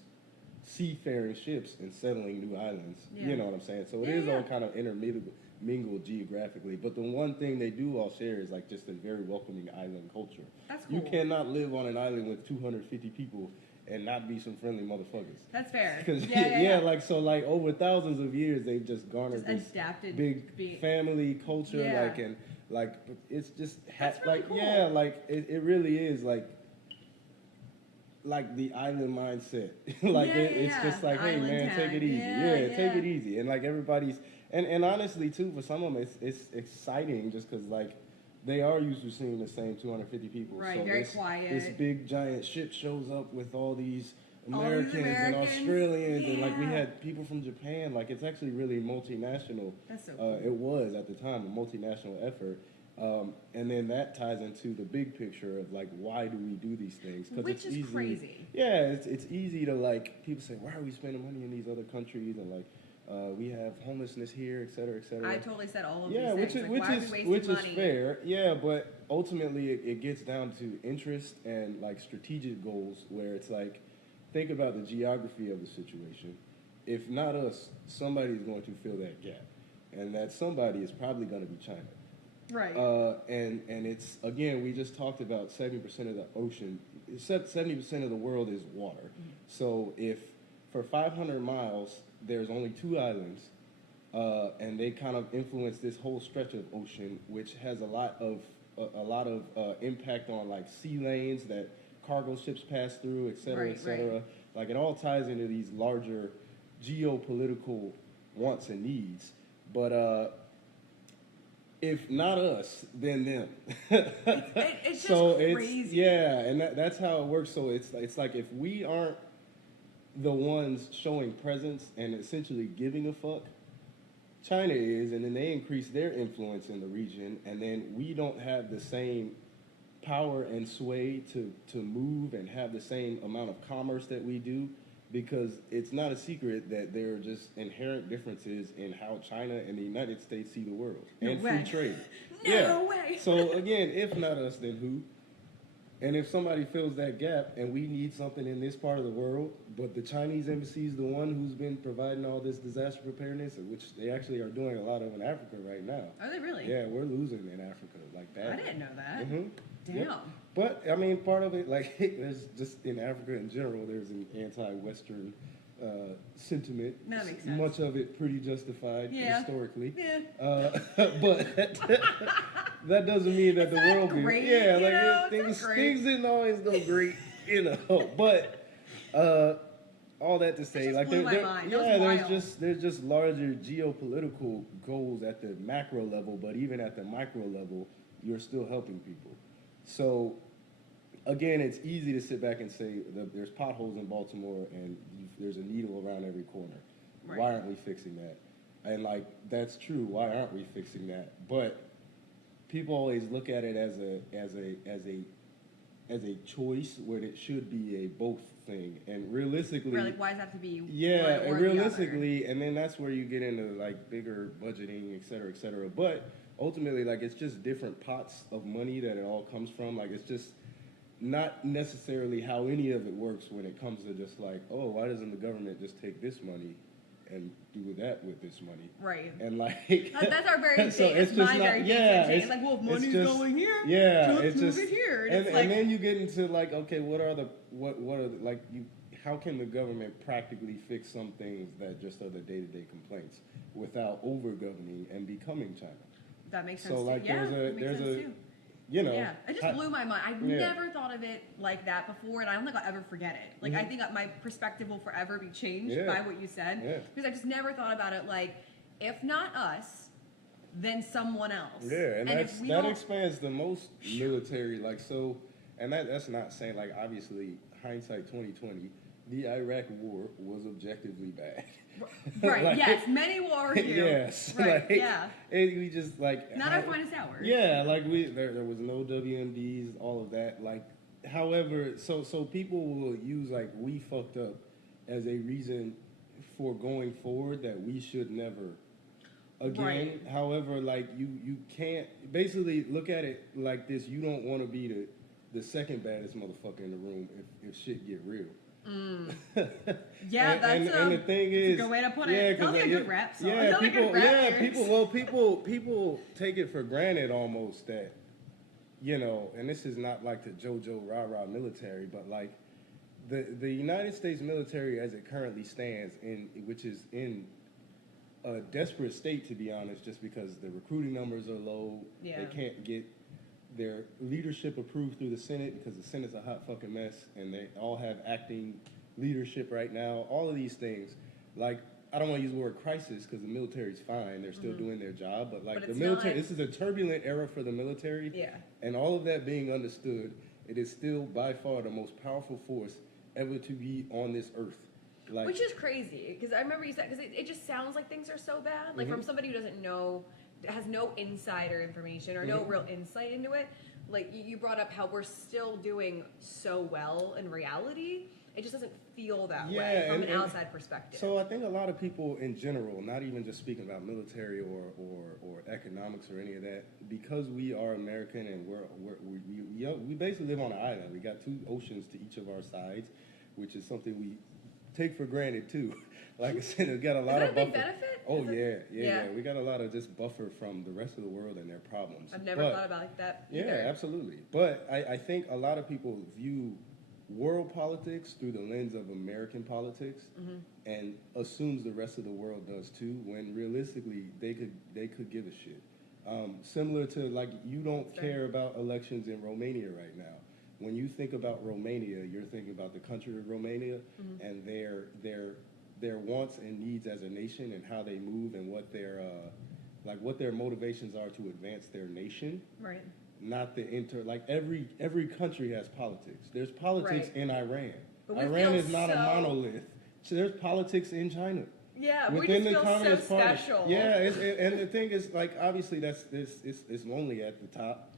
seafaring ships and settling new islands. Yeah. You know what I'm saying? So it Yeah, is yeah. all kind of intermingled geographically. But the one thing they do all share is like just a very welcoming island culture. That's cool. You cannot live on an island with 250 people and not be some friendly motherfuckers. That's fair. Because Yeah. like so, like over thousands of years, they've just garnered Just this adapted big family culture, Yeah. like and like it's just That's really like cool. yeah, like it really is like the island mindset. Like it's just like, hey Island man, town. take it easy. Yeah, Take it easy. And like everybody's and honestly too, for some of them, it's exciting just because like they are used to seeing the same 250 people. Right, so very this, quiet. This big giant ship shows up with all these All these Americans and Americans. Australians and like we Yeah. had people from Japan. Like it's actually really multinational. That's so cool. It was at the time a multinational effort. And then that ties into the big picture of like why do we do these things? Which it's is easy, crazy. Yeah, it's easy to like people say why are we spending money in these other countries and like we have homelessness here, et cetera, et cetera. I totally said all of Yeah, these things. Why are we wasting which money? is fair. Yeah, but ultimately it gets down to interest and like strategic goals where it's like think about the geography of the situation. If not us, somebody's going to fill that gap, and that somebody is probably going to be China. Right. And it's again, we just talked about 70% of the ocean, 70% of the world is water. Mm-hmm. So if for 500 miles there's only two islands, and they kind of influence this whole stretch of ocean, which has a lot of impact on like sea lanes that cargo ships pass through, et cetera, Right, et cetera. right. Like it all ties into these larger geopolitical wants and needs. But if not us, then them. It's just so crazy. and that's how it works. So it's like if we aren't the ones showing presence and essentially giving a fuck, China is, and then they increase their influence in the region, and then we don't have the same power and sway to move and have the same amount of commerce that we do, because it's not a secret that there are just inherent differences in how China and the United States see the world and free trade. No way. So again, if not us, then who? And if somebody fills that gap and we need something in this part of the world, but the Chinese embassy is the one who's been providing all this disaster preparedness, which they actually are doing a lot of in Africa right now. Are they really? Yeah, we're losing in Africa like that. I didn't know that. Mm-hmm. Damn. Yep. But I mean, part of it, like, there's just in Africa in general, there's an anti-Western sentiment. That makes sense. Much of it pretty justified historically. Yeah. But that doesn't mean that It's the not world great, yeah, you like know, things it's not great. things didn't always go great, you know. But all that to say, just like blew my mind. That was there's just larger geopolitical goals at the macro level, but even at the micro level, you're still helping people. So again, it's easy to sit back and say that there's potholes in Baltimore and there's a needle around every corner. Right. Why aren't we fixing that? And like that's true. Why aren't we fixing that? But people always look at it as a choice when it should be a both thing. And realistically, Really, why does that have to be one and or realistically, and then that's where you get into like bigger budgeting, et cetera, et cetera. But ultimately, like it's just different pots of money that it all comes from. Like it's just not necessarily how any of it works when it comes to just like, oh, why doesn't the government just take this money and do that with this money? Right. And like that's our very so big, it's it's my just not- very yeah, basic it's like, well, if it's money's just- going here, yeah, just it's move just it here. and, it's like, and then you get into like, okay, what are the like you? How can the government practically fix some things that just are the day-to-day complaints without over-governing and becoming China? that makes sense. So like too. Yeah, there's makes sense a too. you know, Yeah, it just blew my mind. I've Yeah. never thought of it like that before, and I don't think I'll ever forget it. Like, I think my perspective will forever be changed Yeah. by what you said. Yeah. Because I just never thought about it like, if not us, then someone else. Yeah, and if we that don't- expands the most military, like so, and that's not saying like obviously hindsight 2020, the Iraq War was objectively bad. Right, Like, yes, many will argue. Yes, Right, like, yeah. we just like Not our finest hour. Yeah, like there was no WMDs, all of that. Like, however, so people will use like we fucked up as a reason for going forward that we should never again. Right. However, like you can't basically look at it like this. You don't want to be the second baddest motherfucker in the room if shit get real. Yeah, and the thing is, a good way to put it. Tell me a good rap song. Tell me a people, good rap lyrics. people take it for granted almost that, you know, and this is not like the JoJo rah-rah military, but like the United States military as it currently stands, which is in a desperate state, to be honest, just because the recruiting numbers are low. Yeah. They can't get their leadership approved through the Senate because the Senate's a hot fucking mess, and they all have acting leadership right now. All of these things, like, I don't want to use the word crisis because the military's fine. They're still doing their job, but like the military, this is a turbulent era for the military. Yeah. And all of that being understood, it is still by far the most powerful force ever to be on this earth. Like, which is crazy, because I remember you said, because it just sounds like things are so bad, like from somebody who doesn't know, has no insider information or no real insight into it. Like you brought up how we're still doing so well in reality. It just doesn't feel that way from an outside perspective. So I think a lot of people in general, not even just speaking about military or economics or any of that, because we are American and we basically live on an island. We got 2 oceans to each of our sides, which is something we take for granted too. Like I said, it's got a lot of buffer. Is that a big benefit? Oh yeah. We got a lot of just buffer from the rest of the world and their problems. I've never thought about that either. Yeah, absolutely. But I think a lot of people view world politics through the lens of American politics and assumes the rest of the world does too, when realistically they could give a shit. Similar to, like, you don't care about elections in Romania right now. When you think about Romania, you're thinking about the country of Romania and their wants and needs as a nation and how they move and what their motivations are to advance their nation. Right. Not every country has politics. There's politics in Iran. But Iran is not a monolith. So there's politics in China. Yeah, within we just the feel Communist so Party. special. Yeah, and the thing is, like, obviously it's lonely at the top.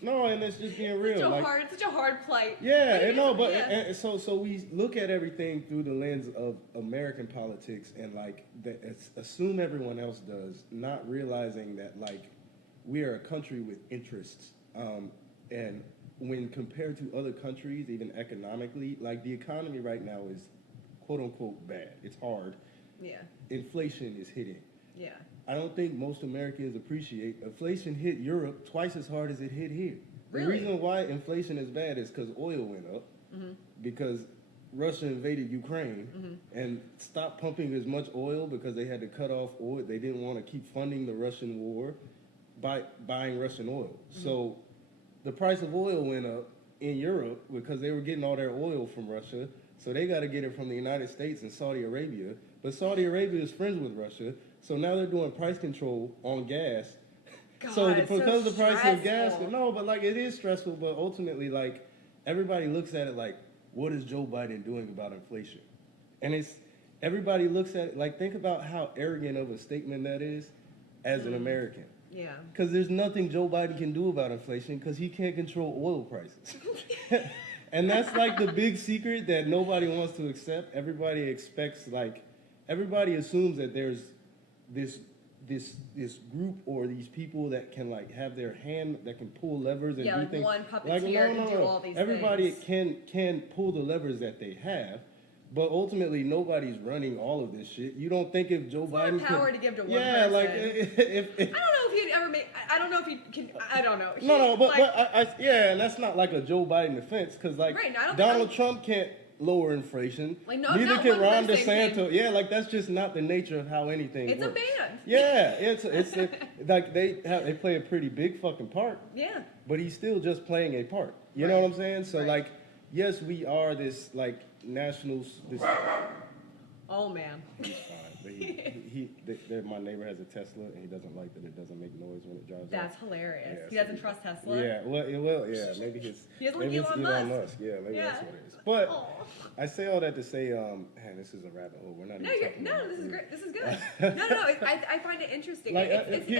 No, and it's just being real. It's such a hard plight. Yeah, and so we look at everything through the lens of American politics and assume everyone else does, not realizing that we are a country with interests, and when compared to other countries, even economically, the economy right now is quote unquote bad. It's hard. Yeah. Inflation is hitting. Yeah. I don't think most Americans appreciate inflation hit Europe twice as hard as it hit here. Really? The reason why inflation is bad is because oil went up, because Russia invaded Ukraine and stopped pumping as much oil because they had to cut off oil. They didn't want to keep funding the Russian war by buying Russian oil. So the price of oil went up in Europe because they were getting all their oil from Russia. So they got to get it from the United States and Saudi Arabia. But Saudi Arabia is friends with Russia. So now they're doing price control on gas. God, Because the price of gas, it is stressful, but ultimately, everybody looks at it what is Joe Biden doing about inflation? And everybody looks at it, think about how arrogant of a statement that is as an American. Yeah. Because there's nothing Joe Biden can do about inflation because he can't control oil prices. And that's the big secret that nobody wants to accept. Everybody expects, everybody assumes that there's this group or these people that can have their hand, that can pull levers and do things. One puppeteer can do all these Everybody things. can pull the levers that they have, but ultimately nobody's running all of this shit. You don't think if Joe Biden power to give to one person. if I don't know if he'd ever make. I don't know if he can. I don't know. And that's not a Joe Biden offense because Donald Trump can't lower inflation. Neither can Ron DeSantis. Yeah, that's just not the nature of how anything works. It's a band. Yeah, it's they play a pretty big fucking part. Yeah. But he's still just playing a part. You know what I'm saying? So yes, we are this nationals. Oh man. He's fine. But my neighbor has a Tesla and he doesn't like that it doesn't make noise when it drives. That's hilarious. Yeah, he doesn't trust Tesla. Yeah, maybe maybe it's Elon Musk. Yeah, maybe that's what it is. But I say all that to say, man, this is a rabbit hole. We're not. This is great. This is good. No. I find it interesting.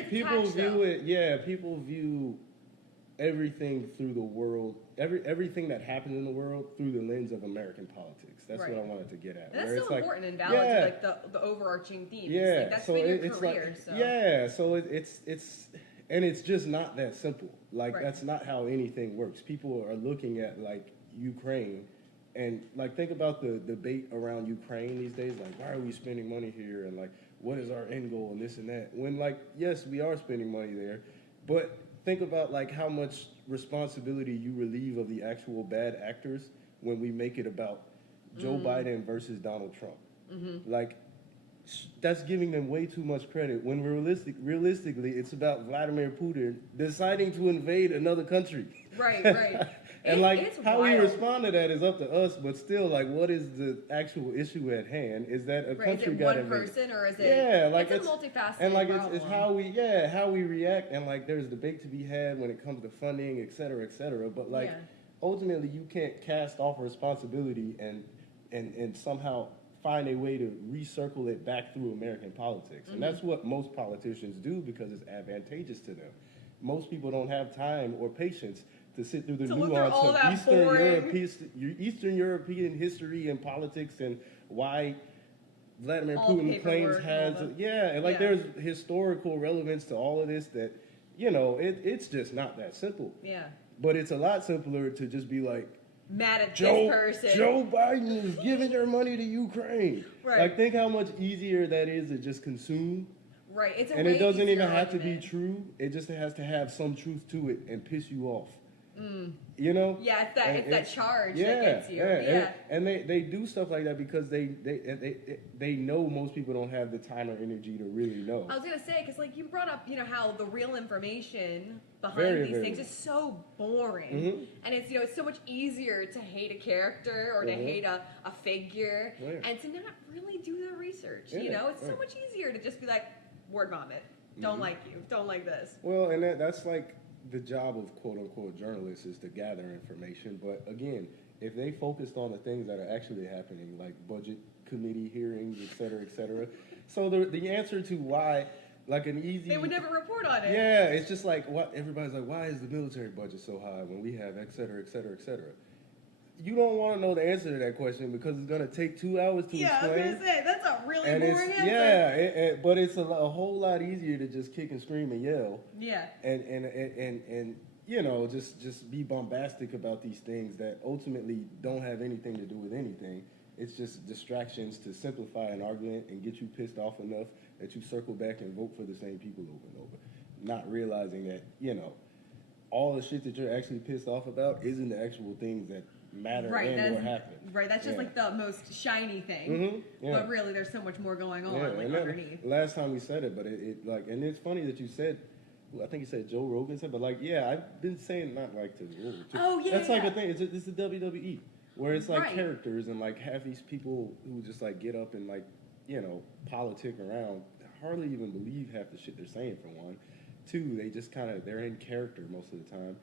People view it. Yeah, people view everything through the world, everything that happens in the world through the lens of American politics. That's what I wanted to get at. And that's where still it's important and valid to like the overarching theme. Yeah, Like, that's so been your it's career. like, So. yeah, so it's and it's just not that simple. Like that's not how anything works. People are looking at like Ukraine, and like think about the debate around Ukraine these days. Like, why are we spending money here? And like, what is our end goal and this and that? When like, yes, we are spending money there, but think about like how much responsibility you relieve of the actual bad actors when we make it about Joe Biden versus Donald Trump. Like, that's giving them way too much credit when realistically it's about Vladimir Putin deciding to invade another country. Right. And like how wild. we respond to that is up to us, but still, like, what is the actual issue at hand? Is that a country got invaded? Is it one person or is it? Like it's a multifaceted and like problem. it's how we react, and like there's debate to be had when it comes to funding, et cetera, et cetera. But like ultimately, you can't cast off responsibility and somehow find a way to recircle it back through American politics. And that's what most politicians do because it's advantageous to them. Most people don't have time or patience to sit through the nuance of Eastern European history and politics and why Vladimir Putin claims has... there's historical relevance to all of this that, it's just not that simple. Yeah. But it's a lot simpler to just be like, mad at this person. Joe Biden is giving your money to Ukraine. Right. Like, think how much easier that is to just consume. Right. It's a and way it doesn't even have to argument. be true. It just has to have some truth to it and piss you off. You know? Yeah, it's that charge that gets you. And they do stuff like that because they know most people don't have the time or energy to really know. I was gonna say, because like you brought up, how the real information behind these things is so boring, and it's it's so much easier to hate a character or to hate a figure, and to not really do the research. It's so much easier to just be like word vomit. Don't like you. Don't like this. Well, and that's like the job of quote-unquote journalists is to gather information. But again, if they focused on the things that are actually happening, like budget committee hearings, et cetera, so the answer to why, like an easy... They would never report on it. Yeah, it's just like, everybody's like, why is the military budget so high when we have et cetera, et cetera, et cetera? You don't want to know the answer to that question because it's going to take 2 hours to explain. Yeah, I was going to say, that's a really boring answer. Yeah, but it's a whole lot easier to just kick and scream and yell. Yeah. And just be bombastic about these things that ultimately don't have anything to do with anything. It's just distractions to simplify an argument and get you pissed off enough that you circle back and vote for the same people over and over. Not realizing that, all the shit that you're actually pissed off about isn't the actual things that matter and what happened. Right, that's just like the most shiny thing. But really, there's so much more going on underneath. Last time we said it, but and it's funny that you said, I think you said Joe Rogan said, but I've been saying not like to. That's like a thing. It's the WWE where it's like characters and like half these people who just like get up and like politic around hardly even believe half the shit they're saying for one. 2, they just they're in character most of the time.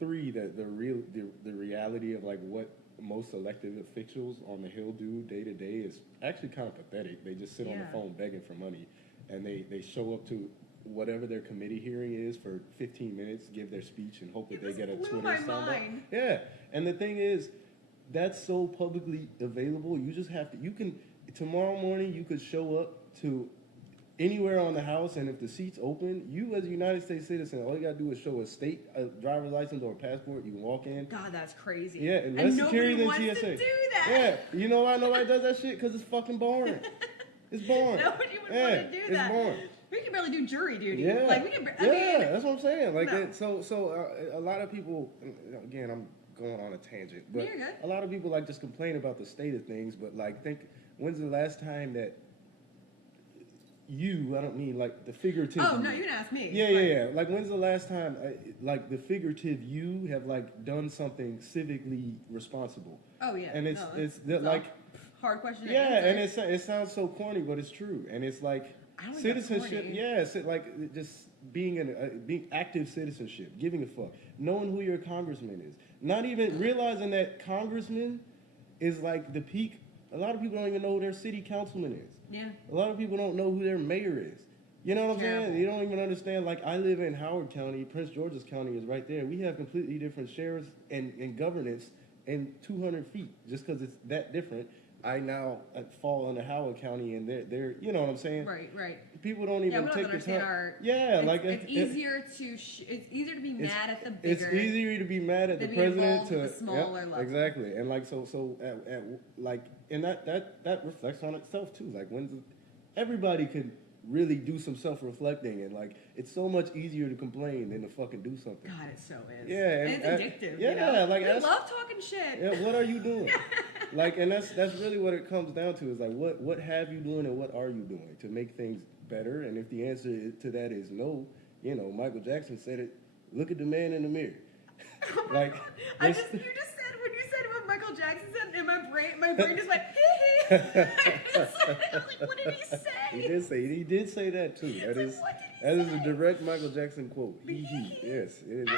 3, the reality of like what most elected officials on the Hill do day to day is actually kind of pathetic. They just sit on the phone begging for money, and they show up to whatever their committee hearing is for 15 minutes, give their speech, and hope that they get a Twitter soundbite. Yeah, and the thing is, that's so publicly available. You just have to. Tomorrow morning you could show up to anywhere on the house, and if the seat's open, you as a United States citizen, all you gotta do is show a driver's license or a passport. You can walk in. God, that's crazy. Yeah, and less security than wants TSA. To do that. Yeah, you know why nobody does that shit? Because it's fucking boring. It's boring. Nobody would want to do that. It's boring. We can barely do jury duty. Yeah, I mean, that's what I'm saying. A lot of people. Again, I'm going on a tangent, but a lot of people just complain about the state of things. But think, when's the last time that I don't mean the figurative. Oh, no, you can ask me. Yeah. When's the last time, the figurative you have, done something civically responsible? Oh, yeah. And it's hard question to answer. Yeah, and it sounds so corny, but it's true. And it's citizenship. Yeah, just being active citizenship, giving a fuck, knowing who your congressman is, not even realizing that congressman is the peak. A lot of people don't even know who their city councilman is. Yeah. A lot of people don't know who their mayor is. You know what I'm Terrible. saying? You don't even understand. Like, I live in Howard County. Prince George's County is right there. We have completely different sheriffs and governance in 200 feet just because it's that different. I now fall under Howard County, and they're you know what I'm saying? Right, right. People don't Yeah, even we don't take the understand time. our. Yeah, like It's easier to it's easier to be mad at the it's bigger. easier to be mad at the than be president involved to at the smaller level. exactly, and like so at like and that reflects on itself too. Like everybody could really do some self-reflecting, and like it's so much easier to complain than to fucking do something. God, it so is. Yeah, and it's addictive. Yeah, you know? like I love talking shit. Yeah, what are you doing? Like, and that's really what it comes down to is like what have you doing and what are you doing to make things better? And if the answer to that is no, you know, Michael Jackson said it. Look at the man in the mirror. Like, you just said when you said what Michael Jackson said, and my brain just went hee hee. I was like, what did he say? He did say that too. What did he That is a say? direct Michael Jackson quote. Yes. It is.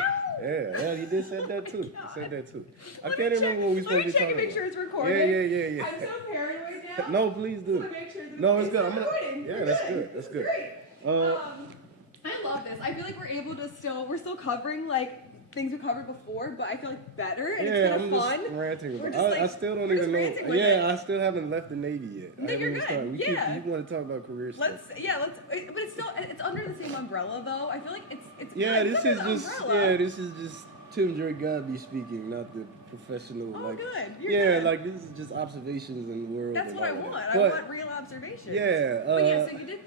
Yeah, he did say that too. God. He said that too. I can't remember what we supposed to be talking Let me check and make sure it's recording. Yeah. I'm so paranoid now. No, please do. To make sure that No, it's good. recording. Yeah, We're that's good. That's good. Great. I love this. I feel like we're still covering like things we covered before, but I feel like better and it's kind of fun. Just ranting. We're just, I still don't we're even just know. ranting with Yeah, it. I still haven't left the Navy yet. No, you're good. Yeah. You want to talk about career stuff? But it's still it's under the same umbrella though. I feel like it's Yeah, good. this is just Tim J. Godbee speaking, not the professional. Oh, like, good. You're yeah, good. like this is just observations in the world. That's and what I all want. that. I want real observations. Yeah. But yeah, so you did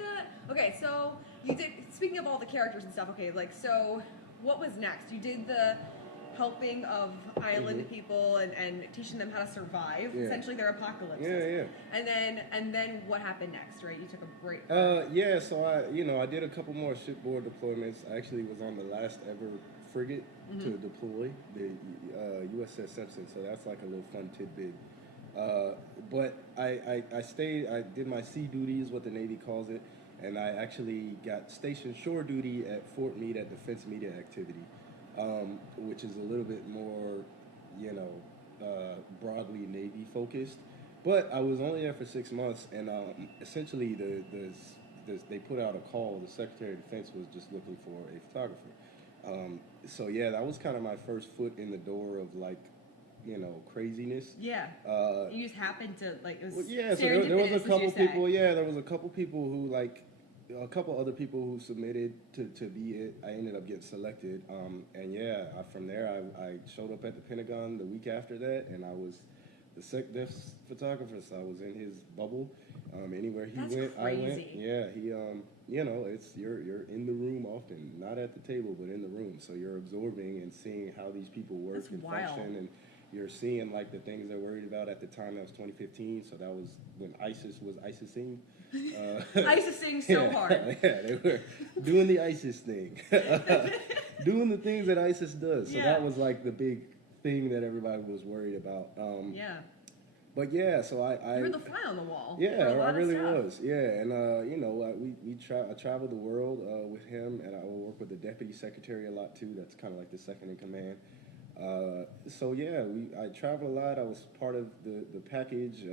so you did, speaking of all the characters and stuff, okay, like, so what was next? You did the helping of island people and teaching them how to survive, essentially their apocalypses. Yeah. And then what happened next, right? You took a break. Yeah, so I did a couple more shipboard deployments. I actually was on the last ever frigate to deploy, the USS Simpson, so that's like a little fun tidbit. But I stayed, I did my sea duty is what the Navy calls it, and I actually got stationed shore duty at Fort Meade at Defense Media Activity, which is a little bit more, broadly Navy focused. But I was only there for 6 months, and essentially they put out a call. The Secretary of Defense was just looking for a photographer. So yeah, that was kind of my first foot in the door of like, craziness. Yeah. You just happened to like. It was so there was a couple people. Yeah, there was a couple people who like, a couple other people who submitted to be it. I ended up getting selected. And yeah, from there I showed up at the Pentagon the week after that, and I was the SecDef's photographer. So I was in his bubble. Anywhere he went, I went. Yeah, he it's you're in the room often, not at the table, but in the room. So you're absorbing and seeing how these people work and function, and you're seeing like the things they're worried about. At the time, that was 2015, so that was when ISIS was ISISing. ISISing so hard. Yeah, they were doing the ISIS thing, doing the things that ISIS does. So that was like the big thing that everybody was worried about. But yeah, so I you were the fly on the wall. Yeah, I really was. Yeah, and I traveled the world with him, and I will work with the deputy secretary a lot too. That's kind of like the second in command. So yeah, I traveled a lot. I was part of the package.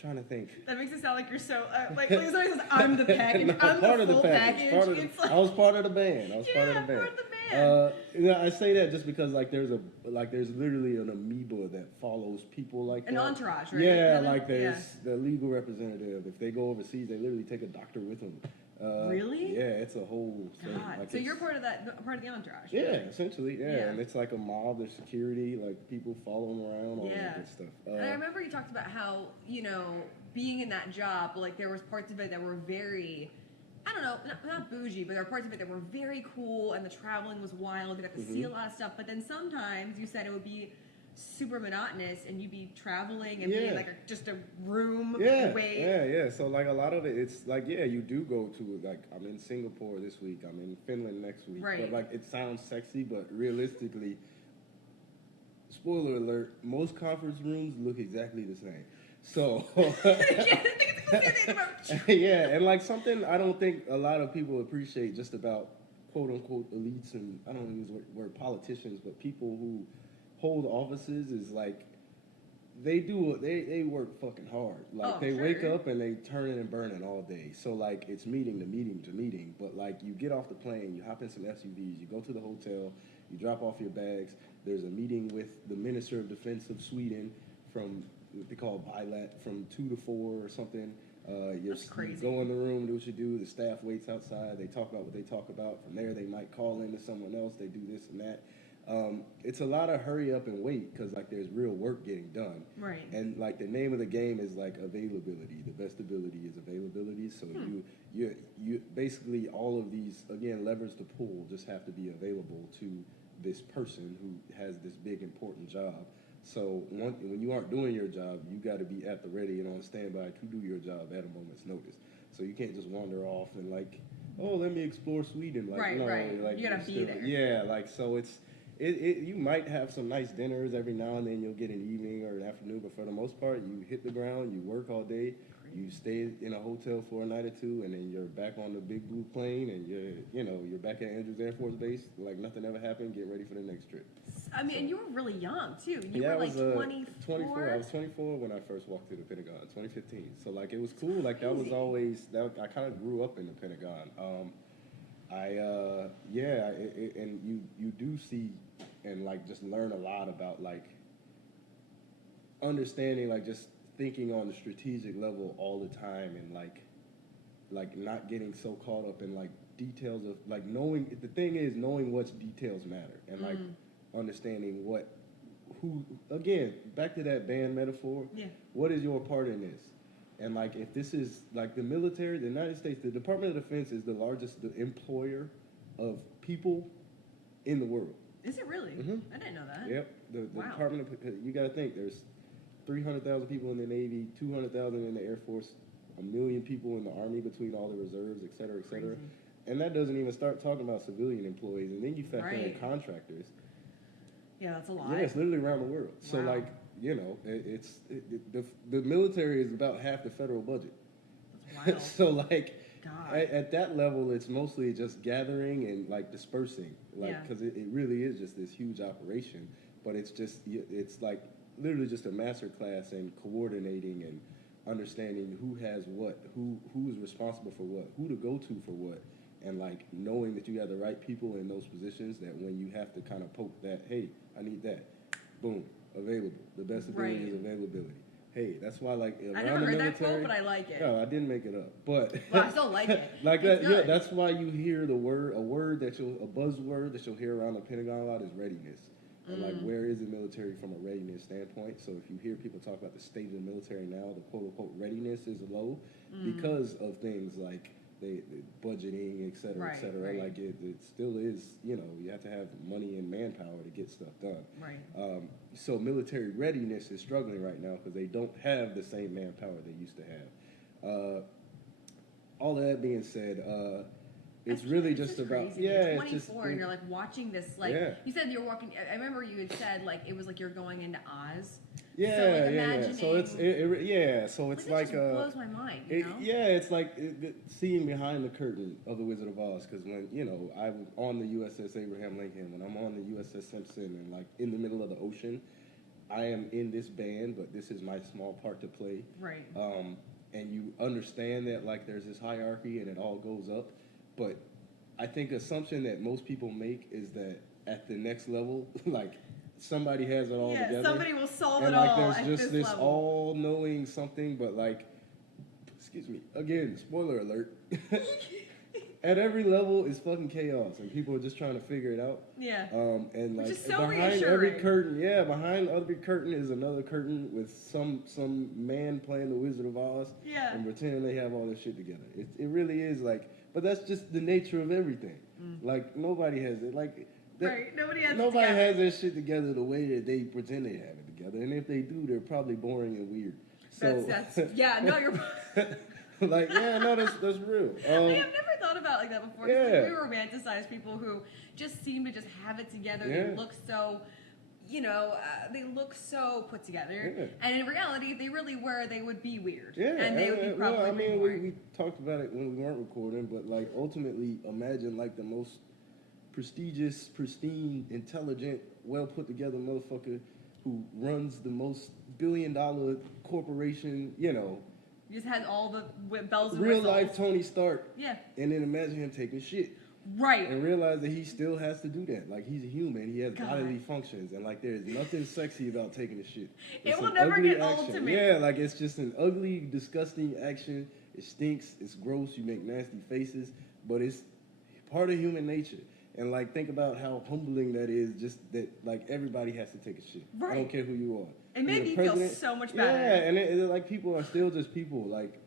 Trying to think. That makes it sound like you're so like when somebody says I'm the package. No, I'm part the of the full package. package. I was part of the band. Part of the band. I say that just because there's literally an amoeba that follows people like that. An entourage, right? Yeah, there's the legal representative. If they go overseas, they literally take a doctor with them. Really? Yeah, it's a whole thing. God. So you're part of the entourage. Yeah, essentially. Yeah, and it's like a mob. There's security, like people follow them around, all that good stuff. And I remember you talked about how being in that job, like there was parts of it that were very, I don't know, not bougie, but there were parts of it that were very cool, and the traveling was wild. You got to see a lot of stuff, but then sometimes you said it would be super monotonous, and you'd be traveling and being like just a room. Yeah. So like a lot of it, it's like you do go to like I'm in Singapore this week, I'm in Finland next week, but like it sounds sexy, but realistically, spoiler alert, most conference rooms look exactly the same. So yeah, and like something I don't think a lot of people appreciate just about quote unquote elites, and I don't use the word politicians, but people who hold offices is like They work fucking hard. Like Oh, they sure. wake up and they turning and burning all day. So like it's meeting to meeting to meeting. But like you get off the plane, you hop in some SUVs, you go to the hotel, you drop off your bags. There's a meeting with the Minister of Defense of Sweden from what they call Bilat from 2 to 4 or something. You crazy. go in the room, do what you do. The staff waits outside. They talk about what they talk about. From there, they might call in to someone else. They do this and that. It's a lot of hurry up and wait because like there's real work getting done. Right. And like the name of the game is like availability. The best ability is availability. So you basically all of these again levers to pull just have to be available to this person who has this big important job. So when you aren't doing your job, you got to be at the ready and on standby to do your job at a moment's notice. So you can't just wander off and like, oh, let me explore Sweden. Like, Right, no, right. like You gotta be there. Yeah, like so you might have some nice dinners every now and then. You'll get an evening or an afternoon, but for the most part, you hit the ground, you work all day, you stay in a hotel for a night or two, and then you're back on the big blue plane, and you're back at Andrews Air Force Base, like nothing ever happened. Get ready for the next trip. I mean, and you were really young too. You Yeah, were like I was 24. I was 24 when I first walked to the Pentagon, 2015. So like it was cool. Like that was always that. I kind of grew up in the Pentagon. And you do see and like just learn a lot about like understanding, like just thinking on the strategic level all the time, and like not getting so caught up in like details of like knowing. The thing is knowing which details matter and like understanding who again back to that band metaphor. Yeah. What is your part in this? And like if this is like the military, the United States, the Department of Defense is the largest employer of people in the world. Is it really? Mm-hmm. I didn't know that. Yep. The Wow. Department of, you got to think there's 300,000 people in the Navy, 200,000 in the Air Force, 1 million people in the Army between all the reserves, et cetera, et cetera. Crazy. And that doesn't even start talking about civilian employees. And then you factor in Right. contractors. Yeah, that's a lot. Yeah, it's literally around the world. So Wow. like, the military is about half the federal budget. That's wild. So like, God. at that level, it's mostly just gathering and like dispersing, like because it really is just this huge operation. But it's like literally just a master class in coordinating and understanding who has what, who is responsible for what, who to go to for what, and like knowing that you have the right people in those positions. That when you have to kind of poke that, hey, I need that, boom, available. The best ability is availability. Hey, that's why like around I never the heard military, that quote, but I like it. No, I didn't make it up, but Well, I still like it. like It's that. Yeah, good. that's why you hear a buzzword that you'll hear around the Pentagon a lot is readiness. And like, where is the military from a readiness standpoint? So if you hear people talk about the state of the military now, the quote unquote readiness is low because of things like the budgeting, et cetera, et cetera. Right. Like it still is, you have to have money and manpower to get stuff done. Right. So military readiness is struggling right now because they don't have the same manpower they used to have. All of that being said, it's really just about crazy. yeah. You're It's just 24 and you're like watching this like you said you're walking. I remember you had said like it was like you're going into Oz. Yeah, so, like, yeah. So it's that like just blows my mind. You know? yeah, it's like seeing behind the curtain of the Wizard of Oz. Because when I'm on the USS Abraham Lincoln, when I'm on the USS Simpson, and like in the middle of the ocean, I am in this band, but this is my small part to play. Right. And you understand that like there's this hierarchy and it all goes up. But I think assumption that most people make is that at the next level, like somebody has it all together. Somebody will solve and it like all. there's just this all-knowing something, but like, excuse me, again, spoiler alert. At every level is fucking chaos, and people are just trying to figure it out. Yeah. And like which is so behind every reassuring. curtain, behind every curtain is another curtain with some man playing the Wizard of Oz. Yeah. And pretending they have all this shit together. It really is like, but that's just the nature of everything. Like nobody has it. Like Right. Nobody has their shit together the way that they pretend they have it together. And if they do, they're probably boring and weird. So That's yeah. No, you're. like that's real. I have never thought about it like that before. Yeah. We romanticize people who just seem to just have it together. Yeah. They look so, they look so put together. Yeah. And in reality, if they really were, they would be weird. Yeah, And they would be probably well, I mean, boring. we talked about it when we weren't recording, but like ultimately, imagine like the most prestigious, pristine, intelligent, well put together motherfucker who runs the most billion-dollar corporation, you know. He just has all the bells and Real whistles. life Tony Stark. Yeah. And then imagine him taking shit. Right. And realize that he still has to do that. Like, he's a human. He has God. bodily functions. And, like, there's nothing sexy about taking a shit. It will never get old action. to me. Yeah, like, it's just an ugly, disgusting action. It stinks. It's gross. You make nasty faces. But it's part of human nature. And, like, think about how humbling that is, just that, like, everybody has to take a shit. Right. I don't care who you are. It made me feel so much better. Yeah, and like, people are still just people. Like,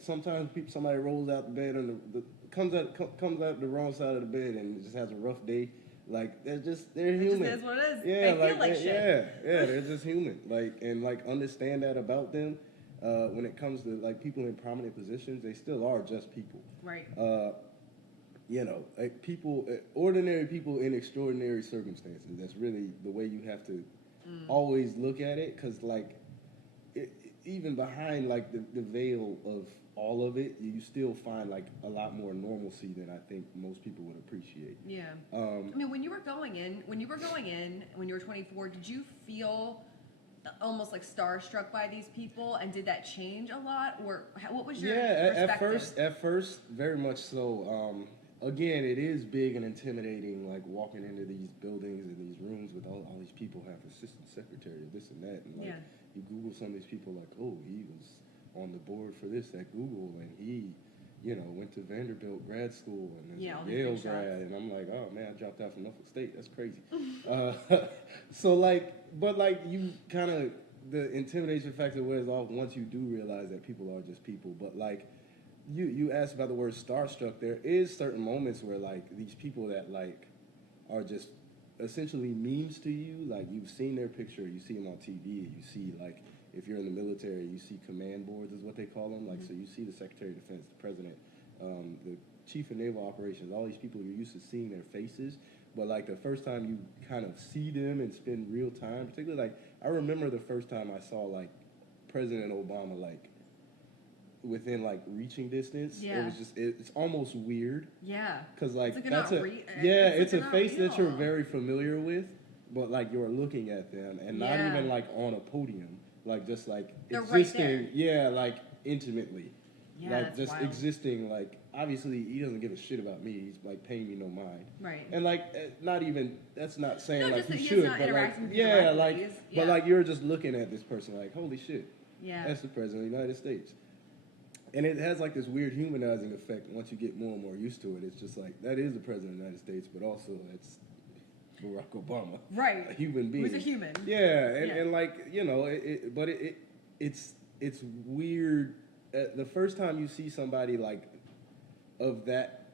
sometimes somebody rolls out the bed and comes out the wrong side of the bed and just has a rough day. Like, they're human. It just is what it is. Yeah, they feel like shit. Yeah, they're just human. Like, and like, understand that about them. When it comes to like people in prominent positions, they still are just people. Right. You know, like ordinary people in extraordinary circumstances. That's really the way you have to always look at it, because like, even behind like the veil of all of it, you still find like a lot more normalcy than I think most people would appreciate. Yeah. I mean, when you were going in, when you were 24, did you feel almost like starstruck by these people, and did that change a lot, or what was your perspective? At first, very much so. Again, it is big and intimidating, like walking into these buildings and these rooms with all these people have assistant secretary, this and that, and like you Google some of these people, like, oh, he was on the board for this at Google, and he, you know, went to Vanderbilt grad school and is a Yale grad, and I'm like, oh man, I dropped out from Norfolk State. That's crazy. So like, but like, you kind of, the intimidation factor wears off once you do realize that people are just people. But like, you asked about the word starstruck. There is certain moments where like these people that like are just essentially memes to you. Like, you've seen their picture, you see them on TV, you see like, if you're in the military, you see command boards is what they call them. Like, so you see the Secretary of Defense, the President, the Chief of Naval Operations, all these people, you're used to seeing their faces. But like, the first time you kind of see them and spend real time, particularly like, I remember the first time I saw like President Obama, like within like reaching distance. It was just, it's almost weird. Yeah. Cause like, it's it's a face that you're very familiar with, but like you're looking at them and not even like on a podium, like just like they're existing. Yeah, like intimately. Yeah, like just wild. Existing, like, obviously he doesn't give a shit about me. He's like paying me no mind. Right. And like, not even, that's not saying like he should, not but like, with you directly. but like, you're just looking at this person like, holy shit. Yeah. That's the President of the United States. And it has like this weird humanizing effect once you get more and more used to it. It's just like, that is the President of the United States, but also that's Barack Obama. Right. A human being. Who's a human. Yeah, and like, you know, it's weird. The first time you see somebody like of that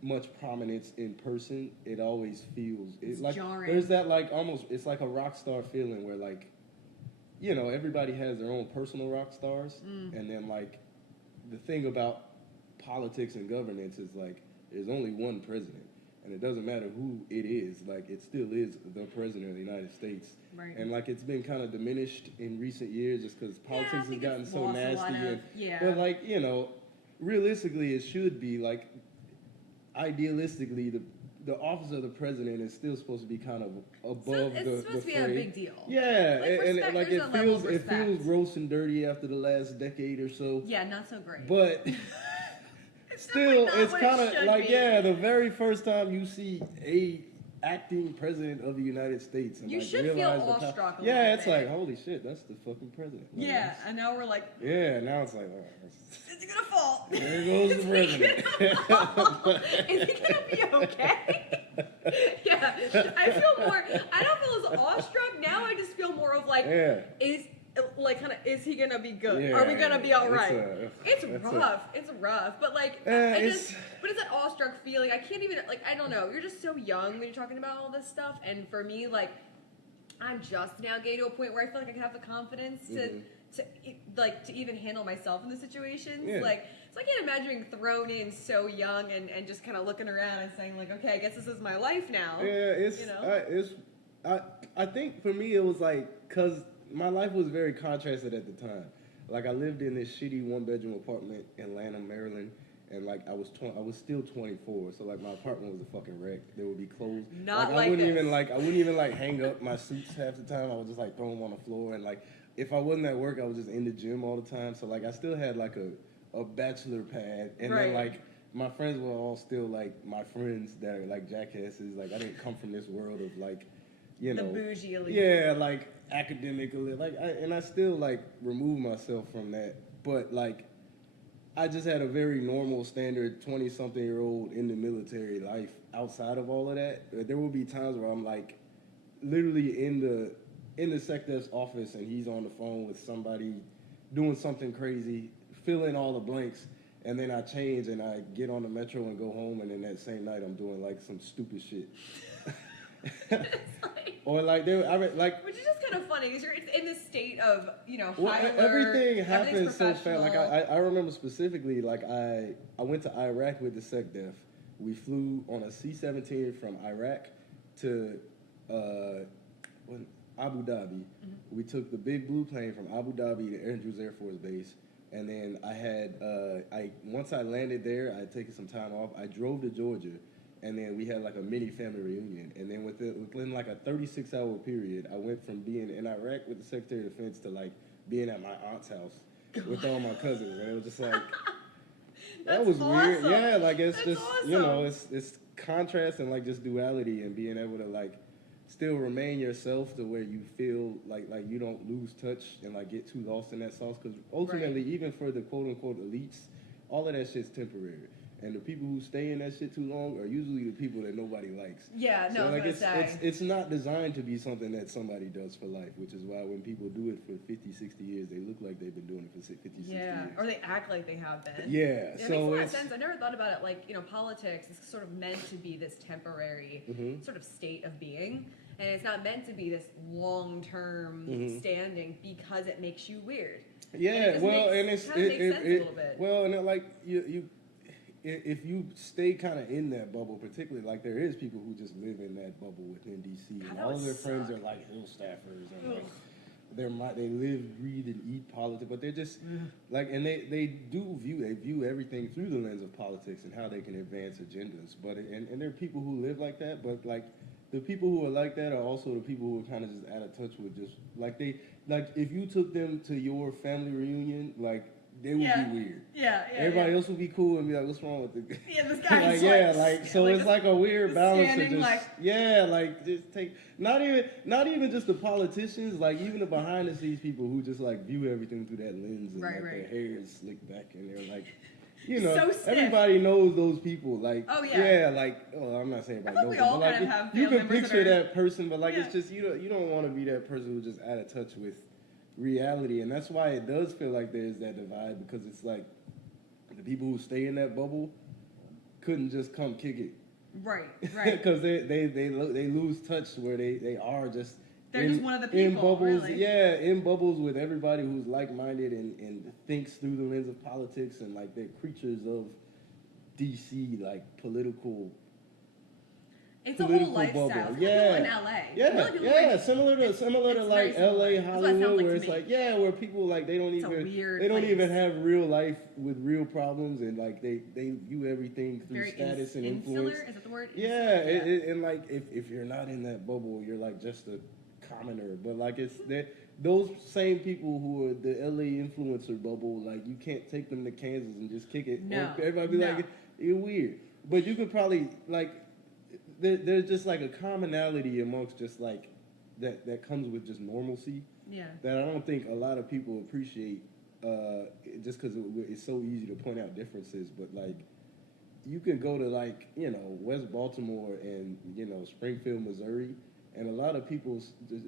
much prominence in person, it always feels it's like jarring. There's that like almost, it's like a rock star feeling where like, you know, everybody has their own personal rock stars, and then like the thing about politics and governance is like there's only one president, and it doesn't matter who it is, like it still is the President of the United States. Right. And like, it's been kind of diminished in recent years just because politics has gotten so nasty. But like, you know, realistically, it should be like, idealistically, the office of the president is still supposed to be kind of above it's supposed to be a big deal. Yeah, like, and like it feels gross and dirty after the last decade or so. Yeah, not so great. But still, it's kind of like, the very first time you see a acting president of the United States, and you like, should feel awestruck. It's like, holy shit, that's the fucking president. Like, and now we're like, now it's like, is he gonna fall? There goes the president. Is he gonna be okay? I feel more. I don't feel as awestruck now. I just feel more of like, is he gonna be good? Yeah, Are we gonna be all right? It's rough, but like, but it's that awestruck feeling. I can't even, like, I don't know. You're just so young when you're talking about all this stuff, and for me, like, I'm just now getting to a point where I feel like I can have the confidence to even handle myself in the situations. Yeah. Like, so I can't imagine being thrown in so young and just kind of looking around and saying like, okay, I guess this is my life now. I think for me it was like, cause my life was very contrasted at the time. Like, I lived in this shitty 1-bedroom apartment in Lanham, Maryland, And like I was still 24, so like my apartment was a fucking wreck. There would be clothes. Not I wouldn't this. even I wouldn't even like hang up my suits half the time. I would just like throw them on the floor, and like if I wasn't at work, I was just in the gym all the time. So like I still had like a bachelor pad, and then like my friends were all still like my friends that are like jackasses. Like I didn't come from this world of like, you know, the bougie elite. Yeah, like academic elite. I still like remove myself from that, but like I just had a very normal, standard 20-something-year-old in the military life outside of all of that. There will be times where I'm like literally in the SecDef's office and he's on the phone with somebody doing something crazy, fill in all the blanks, and then I change and I get on the metro and go home, and then that same night I'm doing like some stupid shit. Or like which is just kind of funny because you're in this state of well, high alert. Everything happens so fast. Like I remember specifically, like I went to Iraq with the SecDef. We flew on a C-17 from Iraq to Abu Dhabi. Mm-hmm. We took the big blue plane from Abu Dhabi to Andrews Air Force Base, and then I had once I landed there, I had taken some time off. I drove to Georgia. And then we had like a mini family reunion. And then within like a 36-hour period, I went from being in Iraq with the Secretary of Defense to like being at my aunt's house with all my cousins. And it was just like, that was awesome. weird. Yeah, like it's That's just, awesome. it's contrast and like just duality and being able to like still remain yourself to where you feel like you don't lose touch and like get too lost in that sauce. Because ultimately, even for the quote unquote elites, all of that shit's temporary. And the people who stay in that shit too long are usually the people that nobody likes. Yeah, so no, like say. It's not designed to be something that somebody does for life, which is why when people do it for 50, 60 years, they look like they've been doing it for 50, 60 years. Or they act like they have been. Yeah, it so makes a lot of sense. I never thought about it like, politics is sort of meant to be this temporary sort of state of being. And it's not meant to be this long-term standing because it makes you weird. Yeah, and makes sense a little bit. Well, and like you if you stay kind of in that bubble, particularly like there is people who just live in that bubble within DC, and all of their friends are like Hill staffers, and like they live, breathe, and eat politics, but they're just like, and they view everything through the lens of politics and how they can advance agendas. But and there are people who live like that, but like the people who are like that are also the people who are kind of just out of touch with just like if you took them to your family reunion, like. They would be weird. Everybody else would be cool and be like, "What's wrong with the?" Yeah, this guy. So it's like a weird balance of just just take not even just the politicians, like even the behind the scenes people who just like view everything through that lens and their hair is slicked back and they're like. So everybody knows those people. Like, I'm not saying everybody knows we all them, but kind of have you can members picture that person, but like it's just you don't want to be that person who's just out of touch with reality, and that's why it does feel like there's that divide, because it's like the people who stay in that bubble couldn't just come kick it, right? Because they lose touch where they are just just one of the people in bubbles, really. In bubbles with everybody who's like-minded and thinks through the lens of politics, and like they're creatures of DC like political. It's a whole lifestyle. Bubble. In LA. Similar to like LA, Hollywood, where it's like where people like they don't even have real life with real problems, and like they view everything through very status and insular, influence. Is that the word? And like if you're not in that bubble, you're like just a commoner. But like it's that those same people who are the LA influencer bubble, like you can't take them to Kansas and just kick it. No, everybody be like, you're weird. But you could probably like. There's just like a commonality amongst just like that comes with just normalcy. Yeah. That I don't think a lot of people appreciate, just because it's so easy to point out differences. But like, you can go to like West Baltimore and Springfield, Missouri, and a lot of people,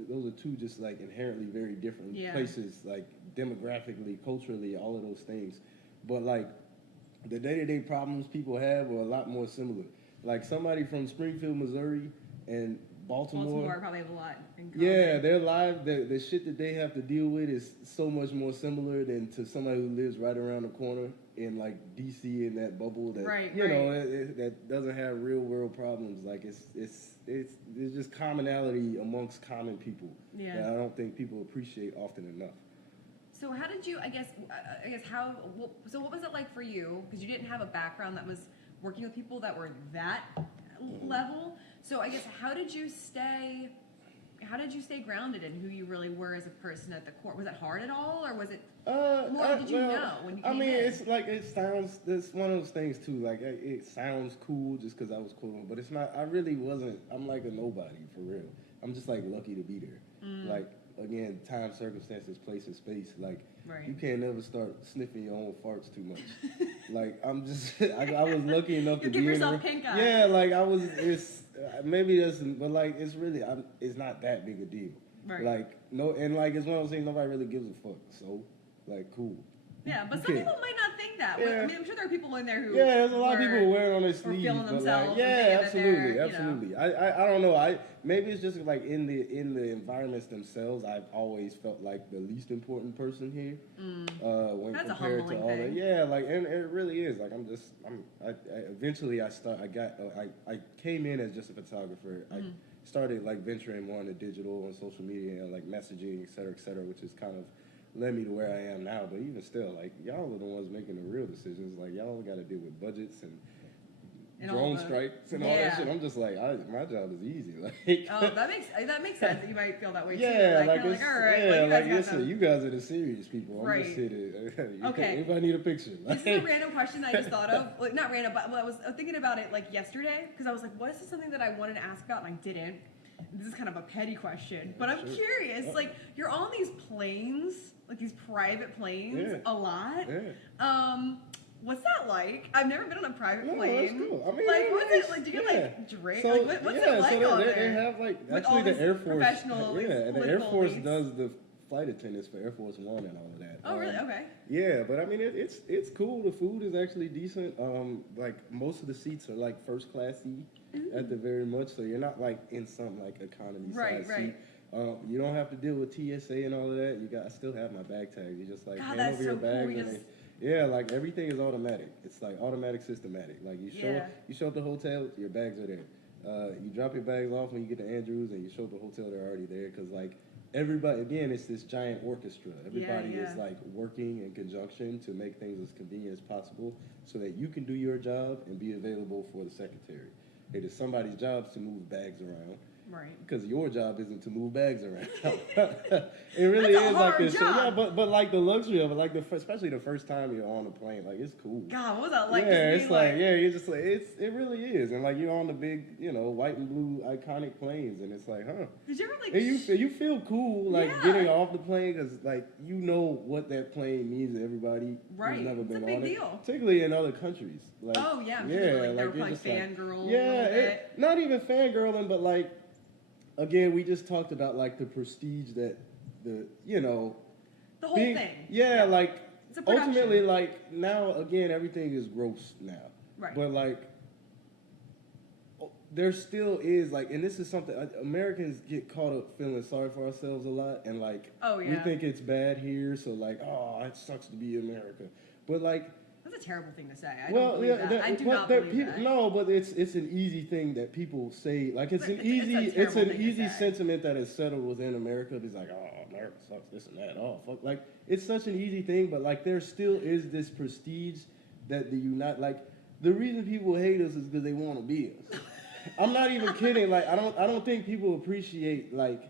those are two just like inherently very different places, like demographically, culturally, all of those things. But like the day-to-day problems people have are a lot more similar. Like somebody from Springfield, Missouri, and Baltimore probably have a lot in common. Yeah, their life, the shit that they have to deal with is so much more similar than to somebody who lives right around the corner in like DC in that bubble that that doesn't have real world problems. Like it's just commonality amongst common people that I don't think people appreciate often enough. So how did you? I guess how. So what was it like for you? Because you didn't have a background that was working with people that were that level. So I guess how did you stay? How did you stay grounded in who you really were as a person at the core? Was it hard at all, or was it more? Did you know when you came in? It's like it's one of those things too. Like it sounds cool just because I was cool, but it's not. I really wasn't. I'm like a nobody for real. I'm just like lucky to be there. Like again, time, circumstances, place, and space. Like you can't never start sniffing your own farts too much. Like I'm just. I was lucky enough to give be yourself in pink eye. Yeah, like I was. It's maybe that's, but like it's really. It's not that big a deal. Right. Like no, and like it's one of those things nobody really gives a fuck. So like cool. Yeah, but some people might not think that. Yeah. I mean, I'm sure there are people in there who there's a lot of people who wear it on their sleeve. feeling but themselves. Like, yeah, absolutely, absolutely. You know. I don't know. Maybe it's just like in the environments themselves. I've always felt like the least important person here. When That's compared to all thing. that. Yeah, like and it really is. Like eventually I came in as just a photographer. I started like venturing more into digital and social media and like messaging, et cetera, which is kind of led me to where I am now. But even still, like y'all are the ones making the real decisions. Like y'all got to deal with budgets and drone strikes and all that shit. I'm just like, my job is easy. Like, that makes sense. That you might feel that way too. Yeah, like all right, you guys are the serious people. I'm just here to. Okay. Everybody need a picture. This is a random question that I just thought of. Like, not random, but I was thinking about it like yesterday because I was like, what is something that I wanted to ask about and I didn't. This is kind of a petty question, but I'm curious. Like, you're on these planes, like these private planes, a lot. Yeah. What's that like? I've never been on a private plane. That's cool. I mean, like, what's it like? Do you get like drink? So, like, what's it like on there? They have like with actually the Air Force. Professional, and the Air Force does the flight attendants for Air Force One and all of that. Oh, really? Okay. Yeah, but I mean it's cool. The food is actually decent. Like most of the seats are like first classy at the very much, so you're not like in some like economy size seat. You don't have to deal with TSA and all of that. I still have my bag tag. You just like hand over your bags. Yeah, like everything is automatic. It's like automatic, systematic. Like you show up at the hotel, your bags are there. You drop your bags off when you get to Andrews, and you show up at the hotel, they're already there. Because like everybody, again, it's this giant orchestra. Everybody is like working in conjunction to make things as convenient as possible, so that you can do your job and be available for the secretary. It is somebody's job to move bags around. Right. Because your job isn't to move bags around. It really is like this. Yeah, but like the luxury of it, like especially the first time you're on a plane, like it's cool. God, what was that like? Yeah, it's like you're just like it really is, and like you're on the big, white and blue iconic planes, and it's like, huh? Did you ever like? And you feel cool like getting off the plane because like you know what that plane means to everybody who's never been on it, particularly in other countries. Like, oh yeah, like they were like fangirl. Yeah, not even fangirling, but like. Again, we just talked about like the prestige that the whole thing. Yeah, like ultimately, like now again, everything is gross now. Right. But like, there still is like, and this is something Americans get caught up feeling sorry for ourselves a lot, and like, we think it's bad here, so like, oh, it sucks to be America. But like. That's a terrible thing to say. I don't believe that. I do not believe that. No, but it's an easy thing that people say. Like it's an easy sentiment that is settled within America. It's like, oh, America sucks, this and that. Oh, fuck. Like it's such an easy thing, but like there still is this prestige that like the reason people hate us is because they want to be us. I'm not even kidding. Like I don't think people appreciate like.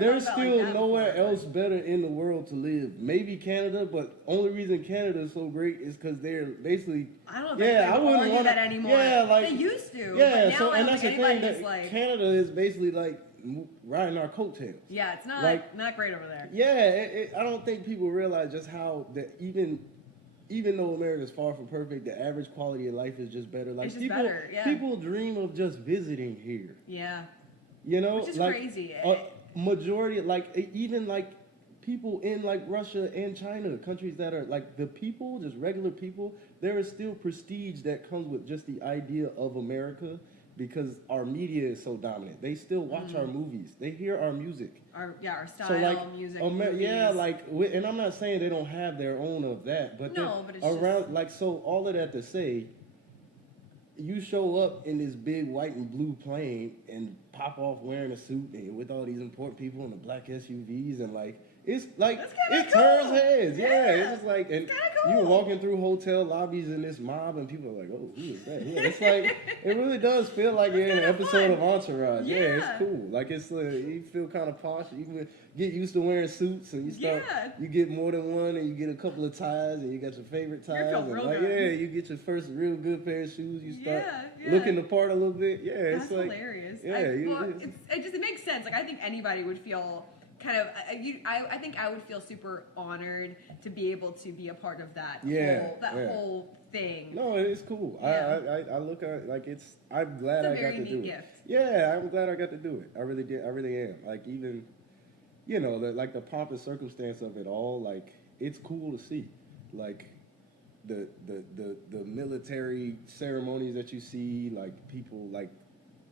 There's still nowhere else better in the world to live. Maybe Canada, but only reason Canada is so great is because they're basically. I don't know if I wouldn't want that anymore. Yeah, like they used to. Yeah, but now and that's the thing that like, Canada is basically like riding our coattails. Yeah, it's not great over there. Yeah, I don't think people realize just how that even though America is far from perfect, the average quality of life is just better. Like it's just better. Yeah. People dream of just visiting here. Yeah. Which is like, crazy. Majority, like even like people in like Russia and China, countries that are like the people, just regular people, there is still prestige that comes with just the idea of America because our media is so dominant. They still watch our movies. They hear our music. Our style, so like, music, and I'm not saying they don't have their own of that, but but it's around just... like so all of that to say. You show up in this big white and blue plane and pop off wearing a suit and with all these important people in the black SUVs and like it's like That's kinda it turns cool. heads. Yeah, Yeah. it's just like, and It's kinda you're cool. walking through hotel lobbies in this mob, and people are like, "Oh, who is that?" Yeah, it's like it really does feel like you're in an kinda episode fun. of Entourage. Yeah, Yeah. it's cool. Like it's you feel kind of posh. You can get used to wearing suits, and you start Yeah. you get more than one, and you get a couple of ties, and you got your favorite ties, feeling and real like good. yeah, you get your first real good pair of shoes. You start Yeah. looking the part a little bit. Yeah, That's it's like hilarious. yeah, It makes sense. Like I think anybody would feel kind of. I think I would feel super honored to be able to be a part of that. Whole thing. No, it's cool. Yeah. I look at it like I'm glad It's a I got very to do neat it. gift. Yeah, I'm glad I got to do it. I really did. I really am. Like even, like the pomp and circumstance of it all. Like it's cool to see. Like the military ceremonies that you see. Like people like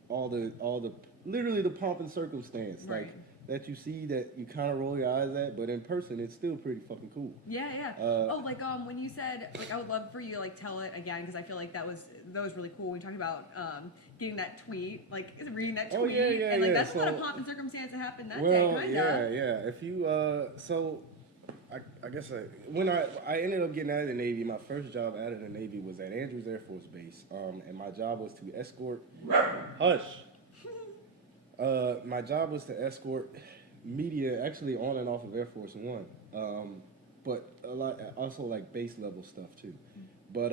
all the literally the pomp and circumstance. Right. Like that you see that you kind of roll your eyes at, but in person it's still pretty fucking cool. Yeah. When you said like I would love for you to like tell it again because I feel like that was really cool. We talked about getting that tweet, like reading that tweet, and like that's a lot of pomp and circumstance that happened that day. Kinda. Yeah. If you I guess when I ended up getting out of the Navy, my first job out of the Navy was at Andrews Air Force Base, and my job was to escort. Hush. My job was to escort media, actually on and off of Air Force One, but a lot also like base level stuff too. But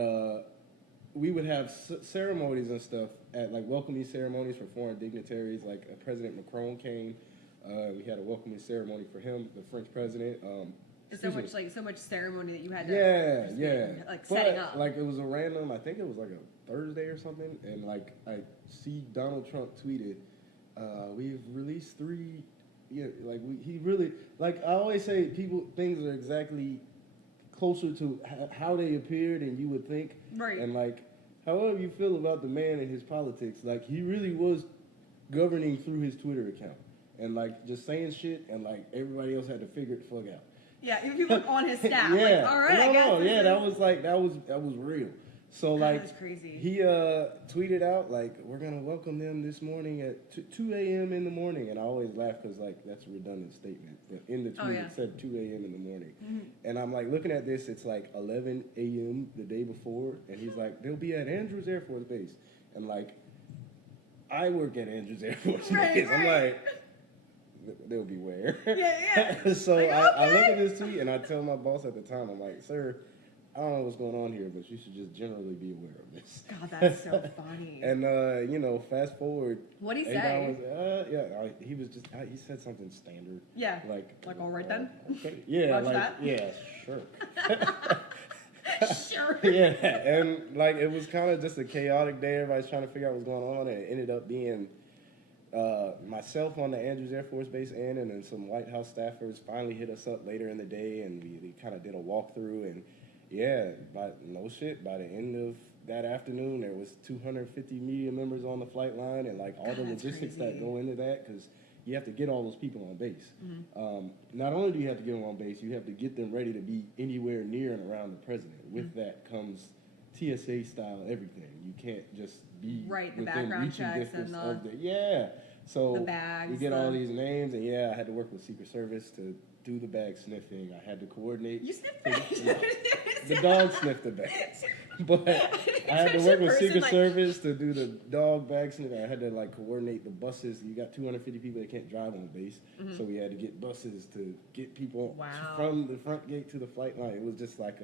we would have ceremonies and stuff at like welcoming ceremonies for foreign dignitaries. Like President Macron came, we had a welcoming ceremony for him, the French president. So much ceremony that you had to but, setting up. Like it was a random, I think it was like a Thursday or something, and like I see Donald Trump tweeted. We've released 3. Yeah, like he really like. I always say things are exactly closer to how they appeared and you would think. Right. And like, however you feel about the man and his politics, like he really was governing through his Twitter account and like just saying shit, and like everybody else had to figure it the fuck out. Yeah, even people on his staff. Yeah. Like, all right, that was real. So like that's crazy. He tweeted out like we're gonna welcome them this morning at 2 a.m. in the morning, and I always laugh because like that's a redundant statement. But in the tweet it said 2 a.m. in the morning, and I'm like looking at this. It's like 11 a.m. the day before, and he's like they'll be at Andrews Air Force Base, and like I work at Andrews Air Force Base. I'm like. They'll be where? Yeah. So I look at this tweet and I tell my boss at the time, I'm like, sir, I don't know what's going on here, but you should just generally be aware of this. God, that's so funny. And fast forward. What'd he say? He was just he said something standard. Yeah. Like all right then. Okay. Yeah. Roger that? Yeah. Sure. Sure. Yeah, and like it was kind of just a chaotic day. Everybody's trying to figure out what's going on, and it ended up being. Myself on the Andrews Air Force Base and then some White House staffers finally hit us up later in the day, and we kind of did a walkthrough, and by the end of that afternoon, there was 250 media members on the flight line, and like all the logistics that go into that, because you have to get all those people on base. Not only do you have to get them on base, you have to get them ready to be anywhere near and around the president. With that comes TSA style everything. You can't just be the background checks and So the bags, you get all these names, and I had to work with Secret Service to do the bag sniffing. I had to coordinate. You sniffed bags? The dog sniffed the bags. But I had to work with Secret Service to do the dog bag sniffing. I had to like coordinate the buses. You got 250 people that can't drive on base, so we had to get buses to get people from the front gate to the flight line. It was just like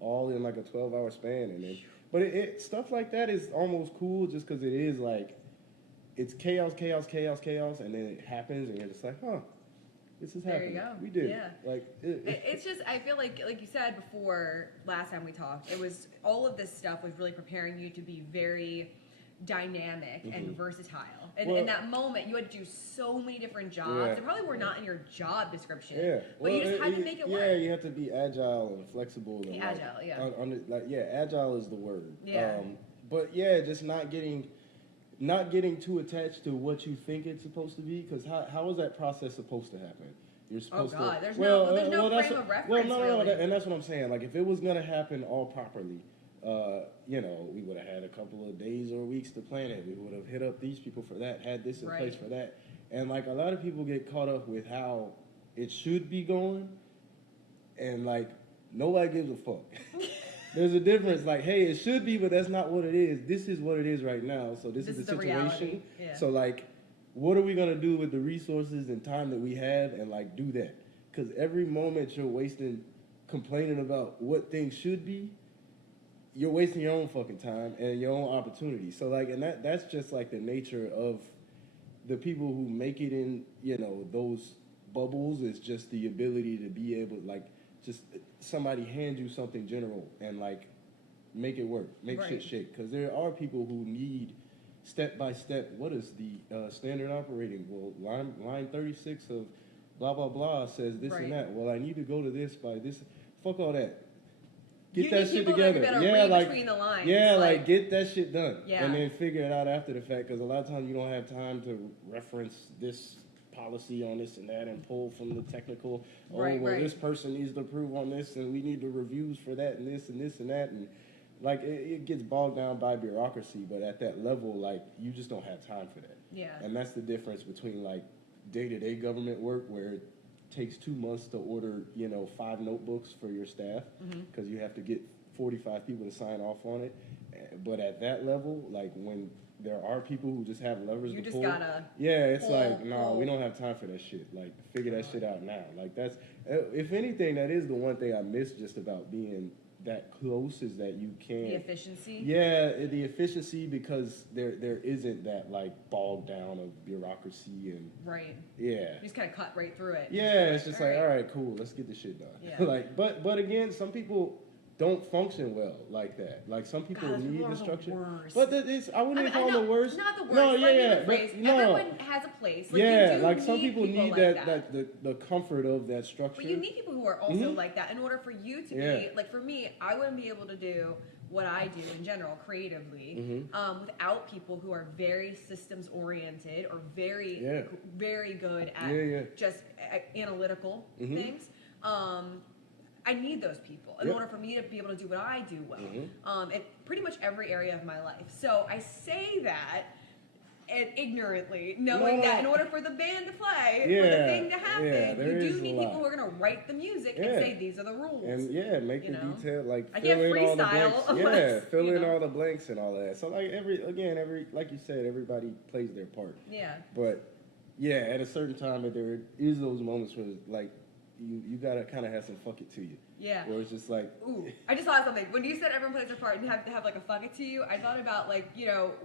all in like a 12-hour span, and then. But it stuff like that is almost cool just because it is like, it's chaos, and then it happens, and you're just like, huh, this is happening. There you go. We did. Yeah. Like it's just, I feel like you said before, last time we talked, it was all of this stuff was really preparing you to be very dynamic and versatile. And in that moment, you had to do so many different jobs that probably were not in your job description. Yeah. But you just had to make it work. Yeah, you have to be agile and flexible. And agile is the word. Yeah. But just not getting too attached to what you think it's supposed to be, because how is that process supposed to happen? You're supposed to. There's no frame of reference. And that's what I'm saying. Like if it was gonna happen all properly, we would have had a couple of days or weeks to plan it. We would have hit up these people for that, had this in place for that. And like a lot of people get caught up with how it should be going, and like nobody gives a fuck. There's a difference. Like, hey, it should be, but that's not what it is. This is what it is right now. So this is the situation. Yeah. So like, what are we gonna do with the resources and time that we have, and like do that? Because every moment you're wasting complaining about what things should be, you're wasting your own fucking time and your own opportunity. So like, and that's just like the nature of the people who make it in, you know, those bubbles, is just the ability to be able, like, just somebody hand you something general and like make it work, make shit shake. Because there are people who need step by step. What is the standard operating? Well, line 36 of blah blah blah says this and that. Well, I need to go to this by this. Fuck all that. Get that shit together. Yeah, like between the lines. Yeah, like get that shit done. Yeah. And then figure it out after the fact. Because a lot of times you don't have time to reference this policy on this and that and pull from the technical. This person needs to approve on this and we need the reviews for that and this and this and that. And like it gets bogged down by bureaucracy. But at that level, like you just don't have time for that. Yeah. And that's the difference between like day-to-day government work, where it takes 2 months to order, 5 notebooks for your staff, because you have to get 45 people to sign off on it. But at that level, like when there are people who just have levers to pull, it's like, no, we don't have time for that shit. Like, figure that shit out now. Like, that's, if anything, that is the one thing I miss just about being that close, is that you can. The efficiency? Yeah, the efficiency, because there isn't that, like, bogged down of bureaucracy and. Right. Yeah. You just kind of cut right through it. Yeah, it's just like, all right, cool, let's get this shit done. Yeah. Like, but again, some people don't function well like that. Like, some people need the structure. But I wouldn't even call them the worst. Not the worst. No, Everyone has a place. Like, like some people need the comfort of that structure. But you need people who are also like that in order for you to be, like for me, I wouldn't be able to do what I do in general creatively without people who are very systems oriented or very good at just analytical things. I need those people in order for me to be able to do what I do well in pretty much every area of my life. So I say that and ignorantly, knowing that in order for the band to play, for the thing to happen, you do need people who are going to write the music and say, these are the rules. And make the detail, like, I can't freestyle. Fill in all the blanks and all that. So, like, every like you said, everybody plays their part. Yeah. But, at a certain time, there is those moments where, like, you gotta kind of have some fuck it to you. Yeah. Where it's just like. Ooh, I just thought of something. When you said everyone plays their part and you have to have like a fuck it to you, I thought about like,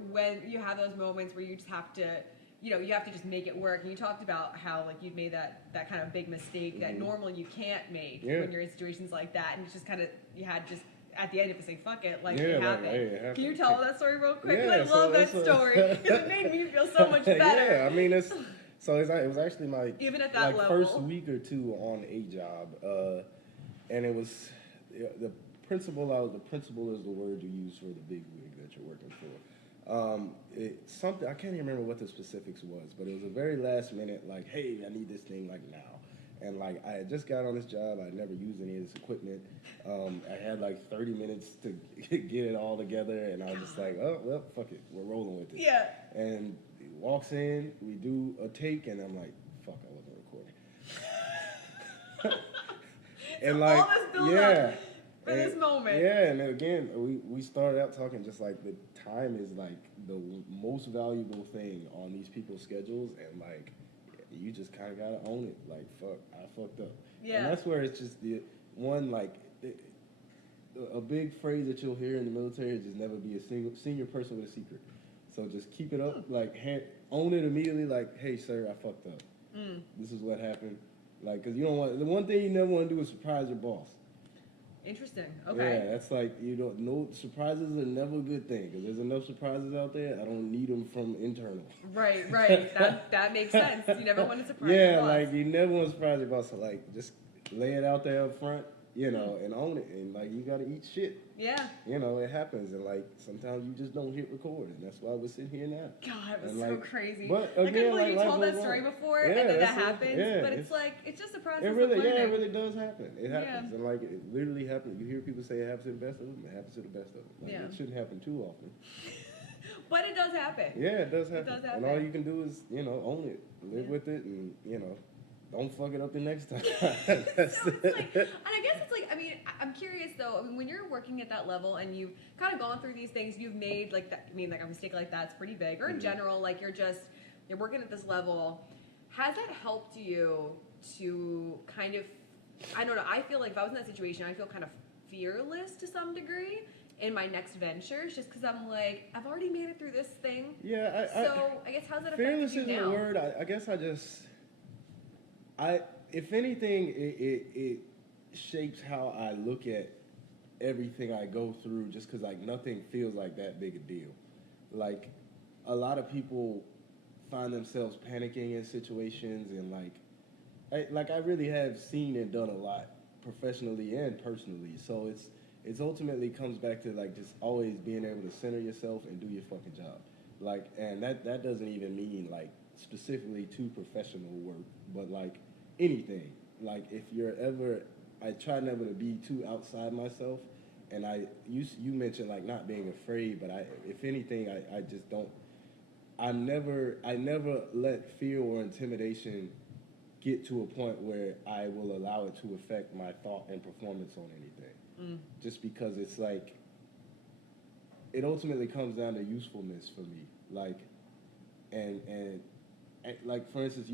when you have those moments where you just have to, you have to just make it work. And you talked about how like you've made that kind of big mistake that normally you can't make when you're in situations like that. And it's just kind of, you had just, at the end, you have to say fuck it, like it happened. Like, hey, Can you tell that story real quick? I love that story because it made me feel so much better. Yeah, I mean, it's. So it was actually my even at that level. First week or two on a job, and it was the principal. The principal is the word you use for the big wig that you're working for. Something I can't even remember what the specifics was, but it was a very last minute, like, hey, I need this thing like now, and like I had just got on this job, I had never used any of this equipment. I had like 30 minutes to get it all together, and I was just like, oh well, fuck it, we're rolling with it. Yeah. And walks in, we do a take, and I'm like, fuck, I wasn't recording. And like, all this build up for this moment. Yeah, and then again, we started out talking just like the time is like the most valuable thing on these people's schedules, and like, you just kind of gotta own it. Like, fuck, I fucked up. Yeah. And that's where it's just the one, like, a big phrase that you'll hear in the military is just never be a senior person with a secret. So just keep it up, like, own it immediately, like, hey, sir, I fucked up. This is what happened. Like, because you don't want, the one thing you never want to do is surprise your boss. Interesting. Okay. Yeah, that's like, no, surprises are never a good thing, because there's enough surprises out there. I don't need them from internal. Right. That makes sense. You never want to surprise your boss. Yeah, like, you never want to surprise your boss. So, like, just lay it out there up front, and own it. And, like, you got to eat shit. Yeah. It happens. And, like, sometimes you just don't hit record. And that's why we're sitting here now. God, it was and, so like, crazy. But again, I couldn't believe like, you told that story before, and then that happens. But it's like, it's just a process of learning. It really does happen. It happens. And, like, it literally happens. You hear people say it happens to the best of them. It happens to the best of them. Like, it shouldn't happen too often. But it does happen. Yeah, it does happen. It does happen. And all you can do is, own it. Live with it and, don't fuck it up the next time. That's so it's like, and I guess it's like, I mean, I'm curious though. I mean, when you're working at that level and you've kind of gone through these things, you've made like that. I mean, like a mistake like that's pretty big. Or in general, like you're working at this level. Has that helped you to kind of, I don't know. I feel like if I was in that situation, I feel kind of fearless to some degree in my next ventures, just because I'm like, I've already made it through this thing. Yeah, I guess how's that affected fearless you isn't now? a word. I guess if anything, it shapes how I look at everything I go through, just because like nothing feels like that big a deal. Like a lot of people find themselves panicking in situations, and I really have seen and done a lot professionally and personally. So it's ultimately comes back to like just always being able to center yourself and do your fucking job. Like, and that doesn't even mean like specifically to professional work, but like anything. Like if you're ever, I try never to be too outside myself. And you mentioned like not being afraid, but if anything, I just don't. I never let fear or intimidation get to a point where I will allow it to affect my thought and performance on anything. Just because it's like, it ultimately comes down to usefulness for me. Like, and like for instance,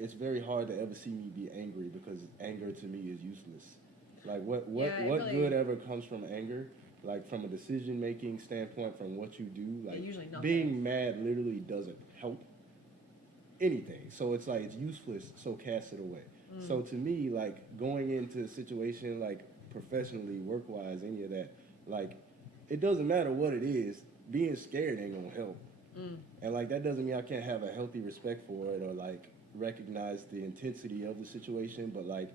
it's very hard to ever see me be angry, because anger to me is useless. Like what really, good ever comes from anger? Like from a decision making standpoint, from what you do, like usually nothing. being mad literally doesn't help anything. So it's like it's useless. So cast it away. So to me, like going into a situation like professionally, work wise, any of that, like it doesn't matter what it is. Being scared ain't gonna help. And like that doesn't mean I can't have a healthy respect for it or like recognize the intensity of the situation, but like,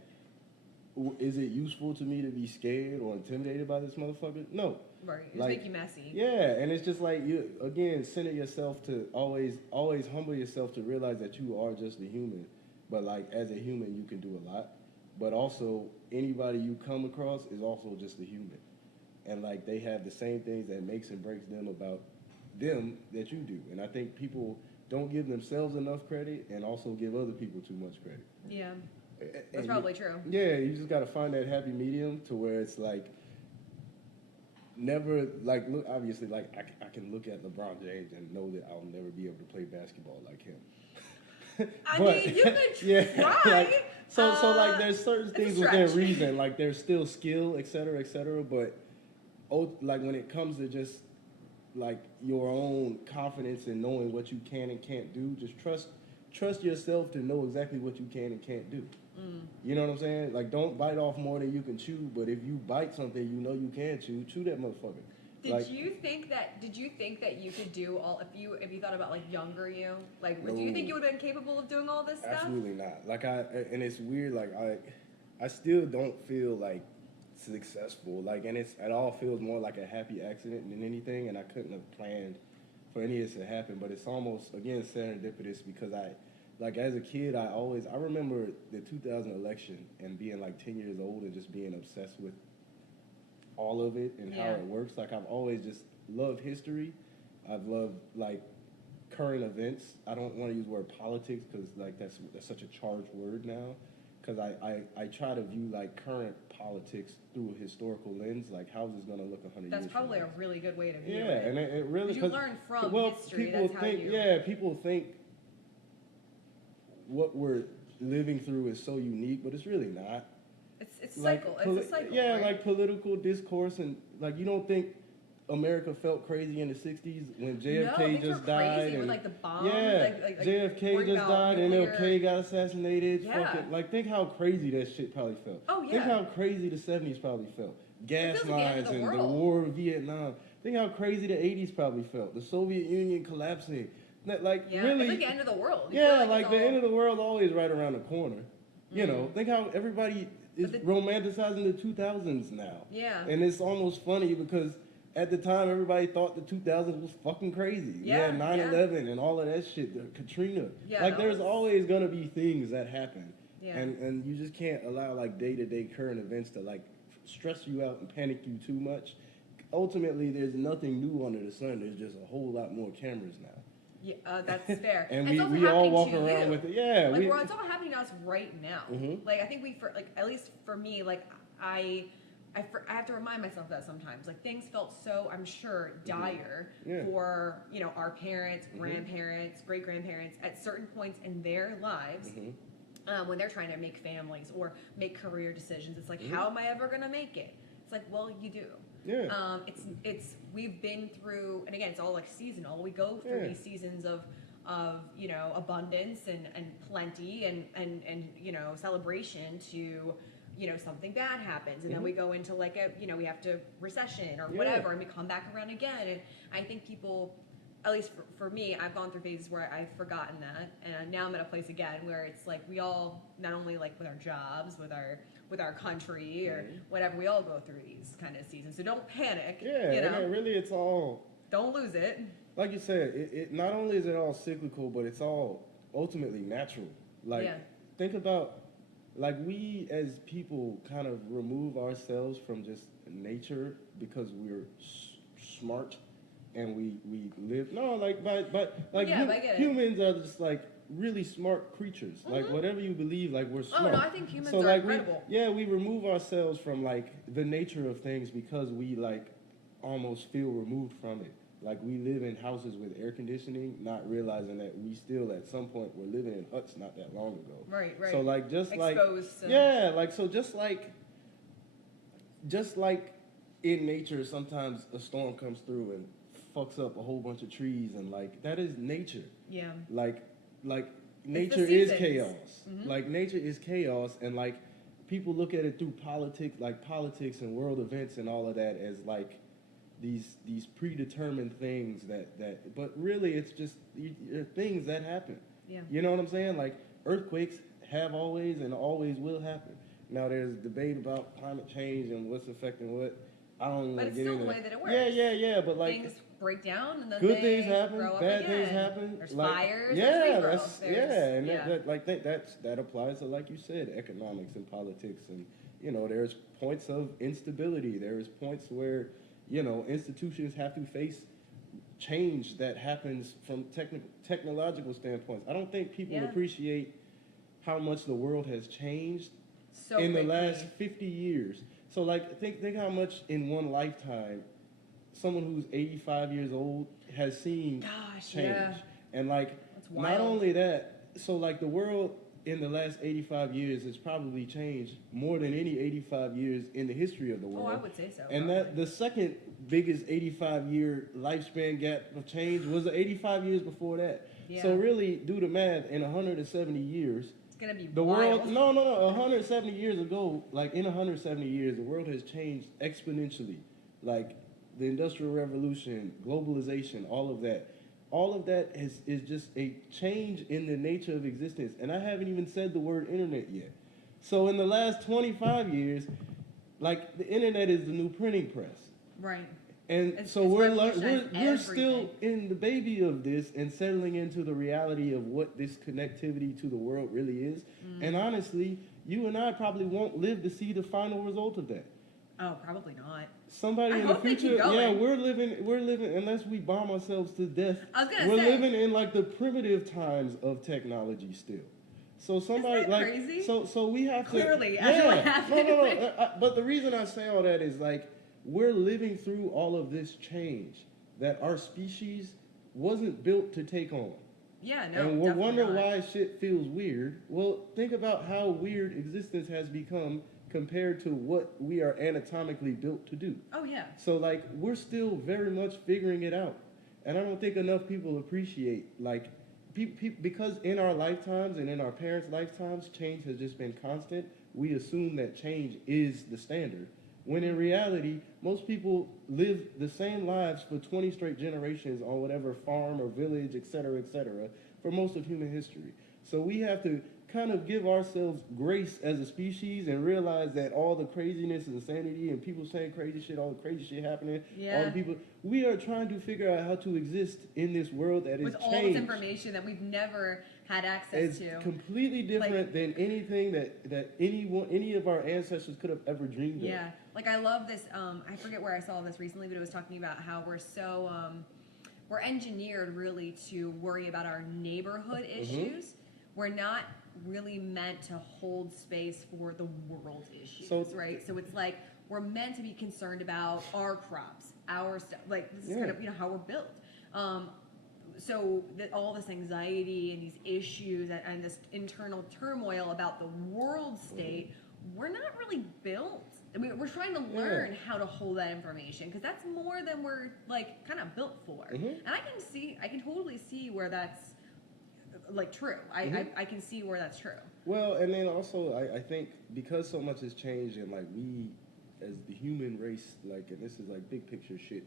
is it useful to me to be scared or intimidated by this motherfucker? No. Right. It Like, make you messy. Yeah, and it's just like you again center yourself to always humble yourself to realize that you are just a human. But like as a human you can do a lot. But also anybody you come across is also just a human. And like they have the same things that makes and breaks them about them that you do. And I think people don't give themselves enough credit and also give other people too much credit. Yeah. That's probably true. Yeah, you just got to find that happy medium to where it's like never like look. Obviously, like I can look at LeBron James and know that I'll never be able to play basketball like him. I mean, you could try. Like, so like there's certain things within stretch. reason. Like there's still skill, et cetera, et cetera. But like when it comes to just like your own confidence in knowing what you can and can't do, just trust yourself to know exactly what you can and can't do. You know what I'm saying? Like, don't bite off more than you can chew. But if you bite something you know you can chew that motherfucker. Did you think that you could do all if you thought about like younger you? Like, do you think you would have been capable of doing all this stuff? Absolutely not. Like and it's weird. Like I still don't feel like successful. Like, and it all feels more like a happy accident than anything. And I couldn't have planned for any of this to happen. But it's almost again serendipitous because like as a kid, I remember the 2000 election and being like 10 years old and just being obsessed with all of it and how it works. Like I've always just loved history. I've loved like current events. I don't want to use the word politics because like that's such a charged word now. Because I try to view like current politics through a historical lens. Like how's this going to look 100 years That's probably from a really good way to view it. it. Yeah, and it really you learn from history. People that's think how you. Yeah, people think what we're living through is so unique, but it's really not. It's Like, cycle. It's a cycle. Yeah, right? like political discourse and like you don't think America felt crazy in the 60s when JFK just died crazy and with, like, the bombs, yeah, like JFK just died and MLK got assassinated. Yeah. Fucking, like think how crazy that shit probably felt. Oh, yeah. Think how crazy the 70s probably felt. Gas feels like the end lines of the and the world. war in Vietnam. Think how crazy the 80s probably felt. The Soviet Union collapsing. Like Yeah, really, it's like the end of the world. You yeah, feel like it's the all- end of the world always right around the corner. You know, think how everybody is romanticizing the 2000s now. Yeah. And it's almost funny because at the time everybody thought the 2000s was fucking crazy. Yeah, We had 9/11 and all of that shit, the Katrina. Yeah, like that there's was- always gonna be things that happen. Yeah. And you just can't allow like day-to-day current events to like stress you out and panic you too much. Ultimately, there's nothing new under the sun. There's just a whole lot more cameras now. Yeah, that's fair. And it's also we all happening walk to around you. with it. Yeah, Like, it's all happening to us right now. Mhm. Like, I think like, at least for me, like, I have to remind myself that sometimes. Like, things felt so, I'm sure, dire for, you know, our parents, grandparents, great-grandparents at certain points in their lives. When they're trying to make families or make career decisions. It's like, how am I ever going to make it? It's like, well, you do. Yeah. We've been through, and again, it's all like seasonal. We go through these seasons of you know, abundance and plenty and you know, celebration to, you know, something bad happens, and then we go into like a, you know, we have to recession or whatever, and we come back around again. And I think people, at least for me, I've gone through phases where I've forgotten that, and now I'm at a place again where it's like we all, not only like with our jobs, with our country or whatever, we all go through these kind of seasons. So don't panic. Yeah, you know? and really, it's all, don't lose it. like you said, it not only is it all cyclical, but it's all ultimately natural. Like, think about, like, we as people kind of remove ourselves from just nature because we're smart and we live. No, like, but like humans are just like really smart creatures. Like, whatever you believe, like, we're smart. Oh no, I think humans so, are like, incredible. we remove ourselves from like the nature of things because we like almost feel removed from it. Like, we live in houses with air conditioning, not realizing that we still at some point were living in huts not that long ago. Right. So like just exposed just like in nature, sometimes a storm comes through and fucks up a whole bunch of trees, and like that is nature. Yeah. Like nature is chaos. Like, nature is chaos, and like people look at it through politics and world events and all of that as like these predetermined things that but really it's just things that happen. Yeah. You know what I'm saying? Like, earthquakes have always and always will happen. Now there's debate about climate change and what's affecting what. I don't want to get into the way that it works. Yeah, but like things break down and then good they things happen, grow up bad again. things happen. There's like, fires, yeah, there's that's regrowth, and that applies to, like you said, economics and politics, and you know, there's points of instability. There's points where, you know, institutions have to face change that happens from technological standpoints. I don't think people appreciate how much the world has changed in the last 50 years. So like, think how much in one lifetime someone who's 85 years old has seen change. And like, not only that, so like the world in the last 85 years has probably changed more than any 85 years in the history of the world. Oh, I would say so. And that the second biggest 85-year lifespan gap of change was the 85 years before that. Yeah. So really, do the math, in 170 years, it's gonna be the wild. world, no, 170 years ago, like in 170 years, the world has changed exponentially. Like, the Industrial Revolution, globalization, all of that. All of that is just a change in the nature of existence. And I haven't even said the word internet yet. So in the last 25 years, like, the internet is the new printing press. Right. And so we're still in the baby of this and settling into the reality of what this connectivity to the world really is. And honestly, you and I probably won't live to see the final result of that. Oh, probably not. Somebody in the future, we're living unless we bomb ourselves to death. We're living in like the primitive times of technology still. So somebody Isn't that crazy? so we have clearly to no. But the reason I say all that is like, we're living through all of this change that our species wasn't built to take on. Yeah, no. And we'll wonder why shit feels weird. Well, think about how weird existence has become compared to what we are anatomically built to do. Oh, yeah. So, like, we're still very much figuring it out. And I don't think enough people appreciate, like, because in our lifetimes and in our parents' lifetimes, change has just been constant, we assume that change is the standard. When in reality, most people live the same lives for 20 straight generations on whatever farm or village, et cetera, for most of human history. So we have to kind of give ourselves grace as a species and realize that all the craziness and insanity and people saying crazy shit, all the crazy shit happening, all the people, we are trying to figure out how to exist in this world that is with all this information that we've never had access to. It's completely different than anything that any of our ancestors could have ever dreamed of. Yeah, like I love this. I forget where I saw this recently, but it was talking about how we're so we're engineered really to worry about our neighborhood issues. We're not really meant to hold space for the world issues, right? So it's like we're meant to be concerned about our crops, our stuff. Like this is kind of how we're built. So that all this anxiety and these issues and this internal turmoil about the world state, we're not really built. I mean, we're trying to learn how to hold that information because that's more than we're like kind of built for. And I can totally see where that's like true. I can see where that's true. Well, and then also I think because so much has changed and like we as the human race, like, and this is like big picture shit,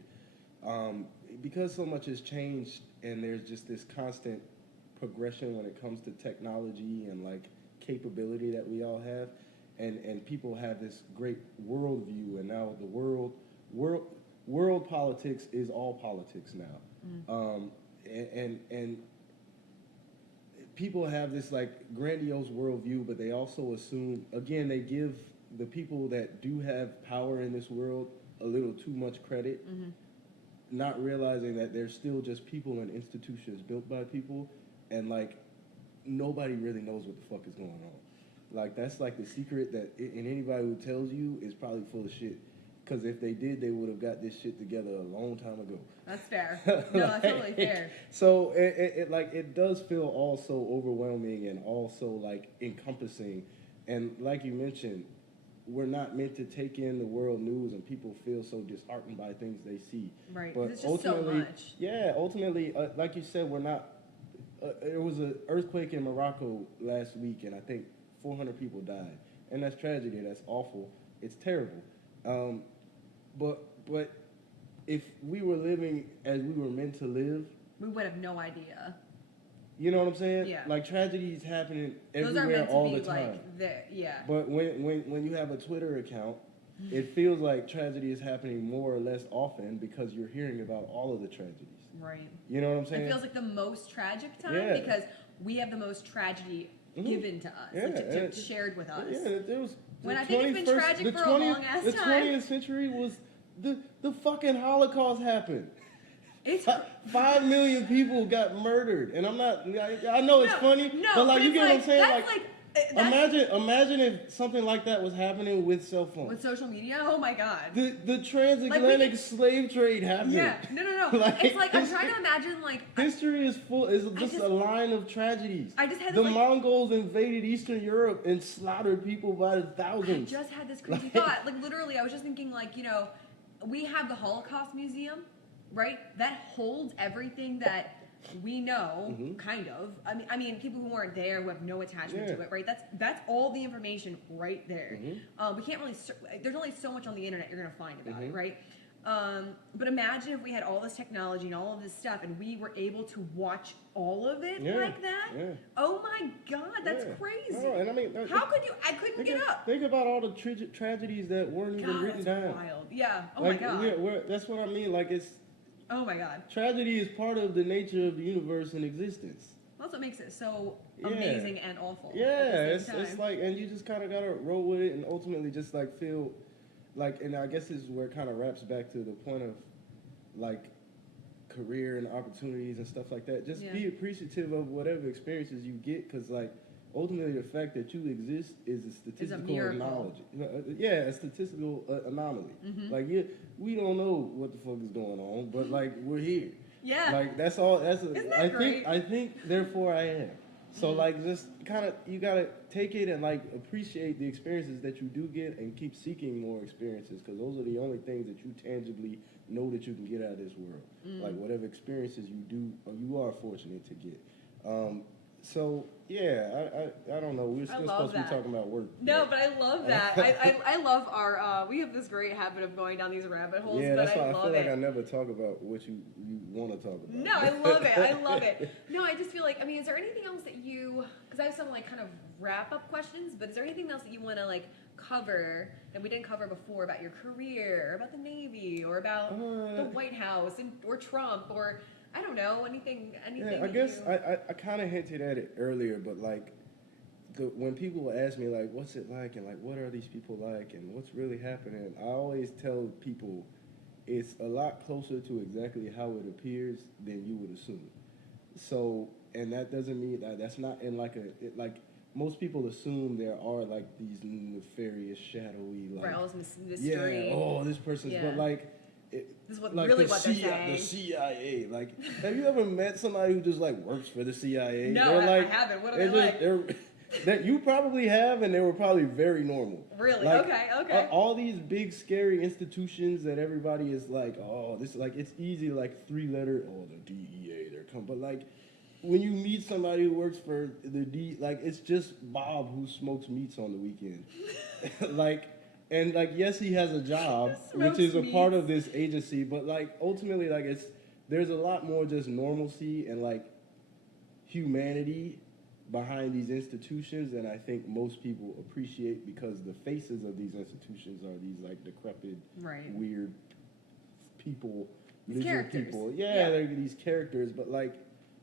because so much has changed and there's just this constant progression when it comes to technology and like capability that we all have, and people have this great worldview, and now the world politics is all politics now, and people have this like grandiose worldview, but they also assume, again, they give the people that do have power in this world a little too much credit, not realizing that they're still just people and institutions built by people, and like nobody really knows what the fuck is going on. Like that's like the secret that, and anybody who tells you is probably full of shit. Because if they did, they would have got this shit together a long time ago. That's fair. No, that's totally fair. So it does feel also overwhelming and also like encompassing, and like you mentioned, we're not meant to take in the world news, and people feel so disheartened by things they see. Right. But it's just so much. Yeah. Ultimately, like you said, we're not. There was an earthquake in Morocco last week, and I think 400 people died, and that's tragedy. That's awful. It's terrible. But if we were living as we were meant to live, we would have no idea. You know what I'm saying? Yeah. Like tragedies happening everywhere Those are meant to all be the time. Like But when you have a Twitter account, it feels like tragedy is happening more or less often because you're hearing about all of the tragedies. Right. You know what I'm saying? It feels like the most tragic time because we have the most tragedy given to us, shared with us. Yeah, there was. When I think it's been tragic for a long ass time. The 20th century was the fucking Holocaust happened. It's 5 million people got murdered, and I'm not. I know it's funny, but like you get what I'm saying. Imagine if something like that was happening with cell phones. With social media? Oh my god. The transatlantic slave trade happened. Yeah, no. It's like I'm trying to imagine like history is just a line of tragedies. I just had the Mongols invaded Eastern Europe and slaughtered people by the thousands. I just had this crazy thought. Like literally, I was just thinking like we have the Holocaust Museum, right? That holds everything that we know, kind of. I mean, people who weren't there, who have no attachment to it, right? That's all the information right there. We can't really. There's only so much on the internet you're gonna find about it, right? But imagine if we had all this technology and all of this stuff, and we were able to watch all of it like that. Yeah. Oh my God, that's crazy. No, and I mean, how could you? I couldn't get up. Think about all the tragedies that weren't even written down. Wild. Yeah. Oh like, my God. That's what I mean. Like it's. Oh my God. Tragedy is part of the nature of the universe and existence. That's what makes it so amazing and awful. Yeah, it's like, and you just kind of gotta roll with it and ultimately just like feel like, and I guess this is where it kind of wraps back to the point of like career and opportunities and stuff like that. Just be appreciative of whatever experiences you get, because like ultimately the fact that you exist is a statistical anomaly. A statistical anomaly. Like we don't know what the fuck is going on, but like we're here. Yeah. Like that's all. Isn't that great? I think therefore I am. So like just kind of you gotta take it and like appreciate the experiences that you do get and keep seeking more experiences, because those are the only things that you tangibly know that you can get out of this world. Like whatever experiences you do or you are fortunate to get. So yeah, I don't know. We're still supposed to be talking about work. No, but I love that. I love our. We have this great habit of going down these rabbit holes. Yeah, that's but why I feel like I never talk about what you want to talk about. No, I love it. I love it. No, I just feel like, I mean, is there anything else that you? Because I have some like kind of wrap up questions. But is there anything else that you want to like cover that we didn't cover before about your career, or about the Navy, or about the White House, or Trump, or I don't know, anything. Yeah, I guess I kind of hinted at it earlier, but like when people ask me like, what's it like, and like what are these people like, and what's really happening, I always tell people it's a lot closer to exactly how it appears than you would assume. So, and that doesn't mean that that's not in like like most people assume there are like these nefarious, shadowy, like Right, all this mystery. yeah, oh, this person's, Yeah. but like. This is what Like really the what they're saying. The CIA. Like, have you ever met somebody who just like works for the CIA? No, they're like, I haven't. What are they like? That you probably have, and they were probably very normal. Really? Like, Okay. All these big scary institutions that everybody is like, oh, this like it's easy like 3-letter, oh, the DEA, they're come, but like when you meet somebody who works for the like it's just Bob who smokes meats on the weekend, like. And like, yes, he has a job, which is a part of this agency, but like ultimately, like there's a lot more just normalcy and like humanity behind these institutions than I think most people appreciate, because the faces of these institutions are these like decrepit, weird people, lizard people. Yeah, they're these characters, but like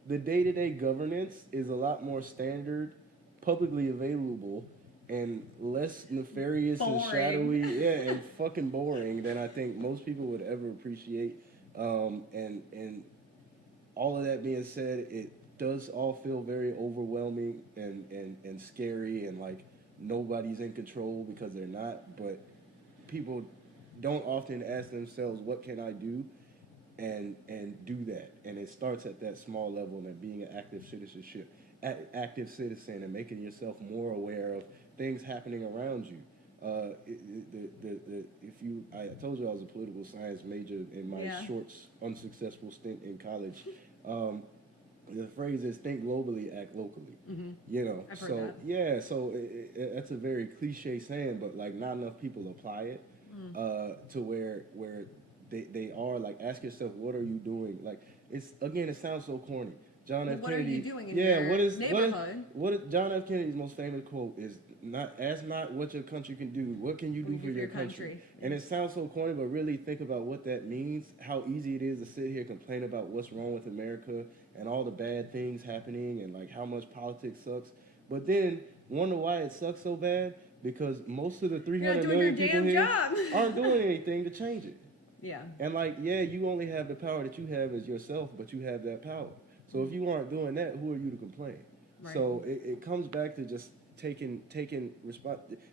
the day-to-day governance is a lot more standard, publicly available, and less nefarious and shadowy, and fucking boring than I think most people would ever appreciate. And all of that being said, it does all feel very overwhelming and scary, and like nobody's in control because they're not. But people don't often ask themselves, what can I do? And do that. And it starts at that small level, and being an active citizen and making yourself more aware of things happening around you. I told you I was a political science major in my short, unsuccessful stint in college. The phrase is "think globally, act locally." Mm-hmm. You know, I've heard that. So that's a very cliche saying, but like not enough people apply it to where they are like, ask yourself, what are you doing? Like it sounds so corny. John F. Kennedy. What are you doing in your neighborhood? What is John F. Kennedy's most famous quote is, ask not what your country can do, what can you do for your country? And it sounds so corny, but really think about what that means, how easy it is to sit here and complain about what's wrong with America and all the bad things happening and like how much politics sucks. But then wonder why it sucks so bad, because most of the 300 million people here aren't doing anything to change it. Yeah. And like, you only have the power that you have as yourself, but you have that power. So if you aren't doing that, who are you to complain? Right. So it comes back to just taking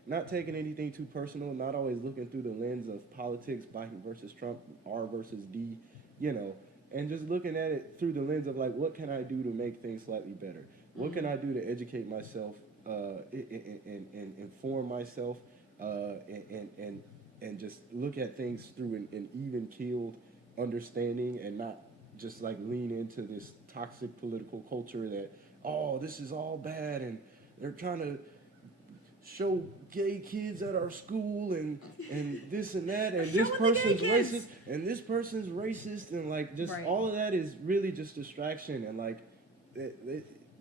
not taking anything too personal, not always looking through the lens of politics, Biden versus Trump, R versus D, and just looking at it through the lens of like, what can I do to make things slightly better? What can I do to educate myself and inform myself and just look at things through an even-keeled understanding, and not just like lean into this toxic political culture that, oh, this is all bad and they're trying to show gay kids at our school and this and that, and this person's racist and this person's racist, and like just all of that is really just distraction, and like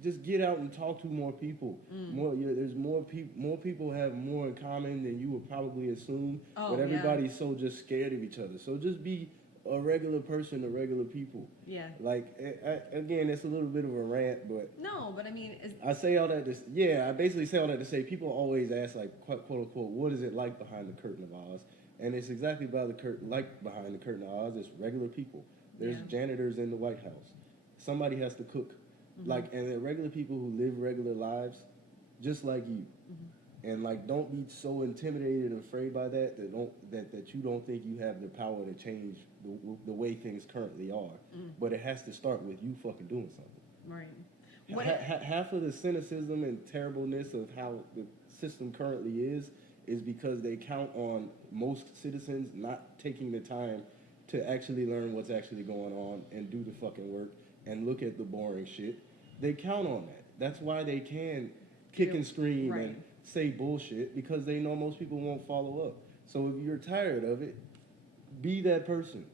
just get out and talk to more people. There's more people. More people have more in common than you would probably assume. But everybody's so just scared of each other. So just be a regular person to regular people. Yeah. Like, again, it's a little bit of a rant, but... No, but I mean... I say all that to... I basically say all that to say people always ask, like, quote, unquote, what is it like behind the curtain of Oz? And it's exactly behind the curtain of Oz. It's regular people. There's janitors in the White House. Somebody has to cook. Mm-hmm. Like, and they're regular people who live regular lives, just like you. Mm-hmm. And like, don't be so intimidated and afraid by that that you don't think you have the power to change the way things currently are. Mm. But it has to start with you fucking doing something. Right. Half of the cynicism and terribleness of how the system currently is because they count on most citizens not taking the time to actually learn what's actually going on and do the fucking work and look at the boring shit. They count on that. That's why they can kick and scream and say bullshit, because they know most people won't follow up. So if you're tired of it, be that person.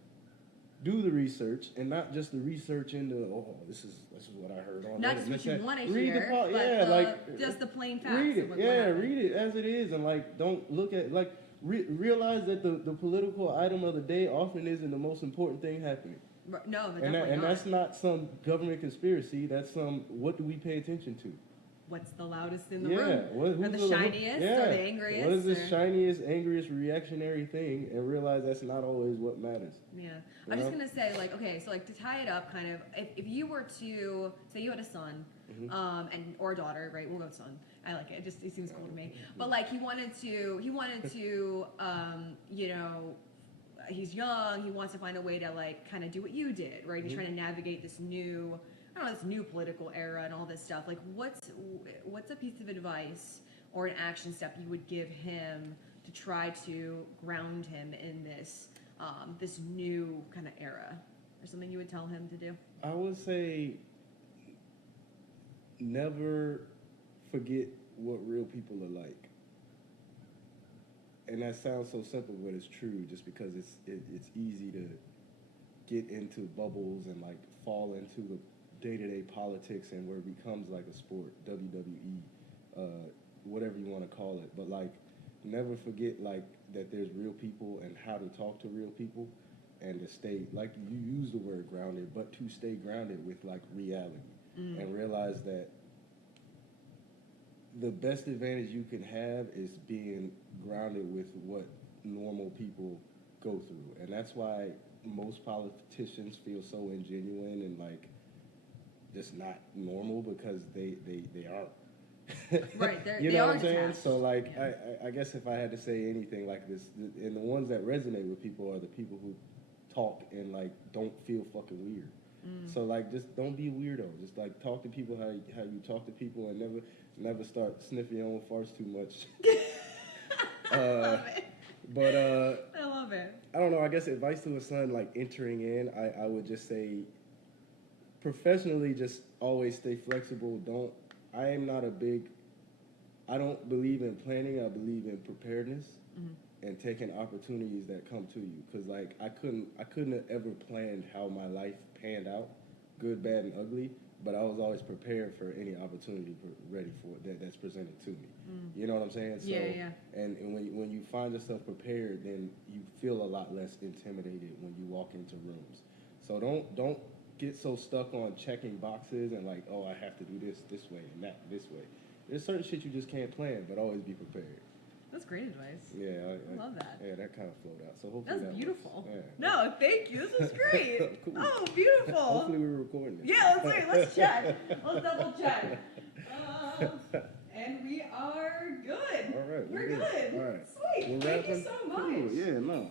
Do the research, and not just the research into, this is what I heard on. Not just what you want to hear, but just the plain facts. Read it, read it as it is, and like, don't look at like realize that the political item of the day often isn't the most important thing happening. No, and that's not some government conspiracy. That's some, what do we pay attention to? what's the loudest in the room, or the shiniest, or the angriest. What is the shiniest, angriest, reactionary thing, and realize that's not always what matters. Yeah, I'm just gonna say, like, okay, so like to tie it up, kind of, if you were to say you had a son, and or a daughter, right? We'll go son. I like it. It seems cool to me. But like he wanted to, you know, he's young. He wants to find a way to like kind of do what you did, right? He's trying to navigate this new, I don't know, this new political era and all this stuff. Like, what's a piece of advice or an action step you would give him to try to ground him in this this new kind of era, or something you would tell him to do? I would say never forget what real people are like. And that sounds so simple, but it's true. Just because it's easy to get into bubbles and like fall into the day-to-day politics and where it becomes like a sport, WWE, whatever you want to call it. But like, never forget like that there's real people and how to talk to real people, and to stay, like you use the word grounded, but to stay grounded with like reality, and realize that the best advantage you can have is being grounded with what normal people go through. And that's why most politicians feel so ingenuine and like just not normal, because they aren't. Right, you know what I'm saying? Attached. So like, I guess if I had to say anything like this, and the ones that resonate with people are the people who talk and like don't feel fucking weird. So like, just don't be a weirdo. Just like talk to people how you talk to people, and never start sniffing your own farts too much. I love it. But I love it. I don't know. I guess advice to a son like entering in, I would just say, professionally, just always stay flexible. I don't believe in planning. I believe in preparedness and taking opportunities that come to you. Because like I couldn't have ever planned how my life panned out, good, bad, and ugly. But I was always prepared for any opportunity ready for it that's presented to me. You know what I'm saying? So, yeah. And when you find yourself prepared, then you feel a lot less intimidated when you walk into rooms. So don't get so stuck on checking boxes and like, oh, I have to do this way and that this way. There's certain shit you just can't plan, but always be prepared. That's great advice. Yeah, I love that. Yeah, that kind of flowed out. So hopefully That's beautiful. Yeah. No, thank you. This was great. Cool. Oh, beautiful. Hopefully we're recording this. Yeah, let's check. Let's double check. And we are good. All right, We're good. All right. Sweet. We're Thank you wrapping? so much. Cool. Yeah, no.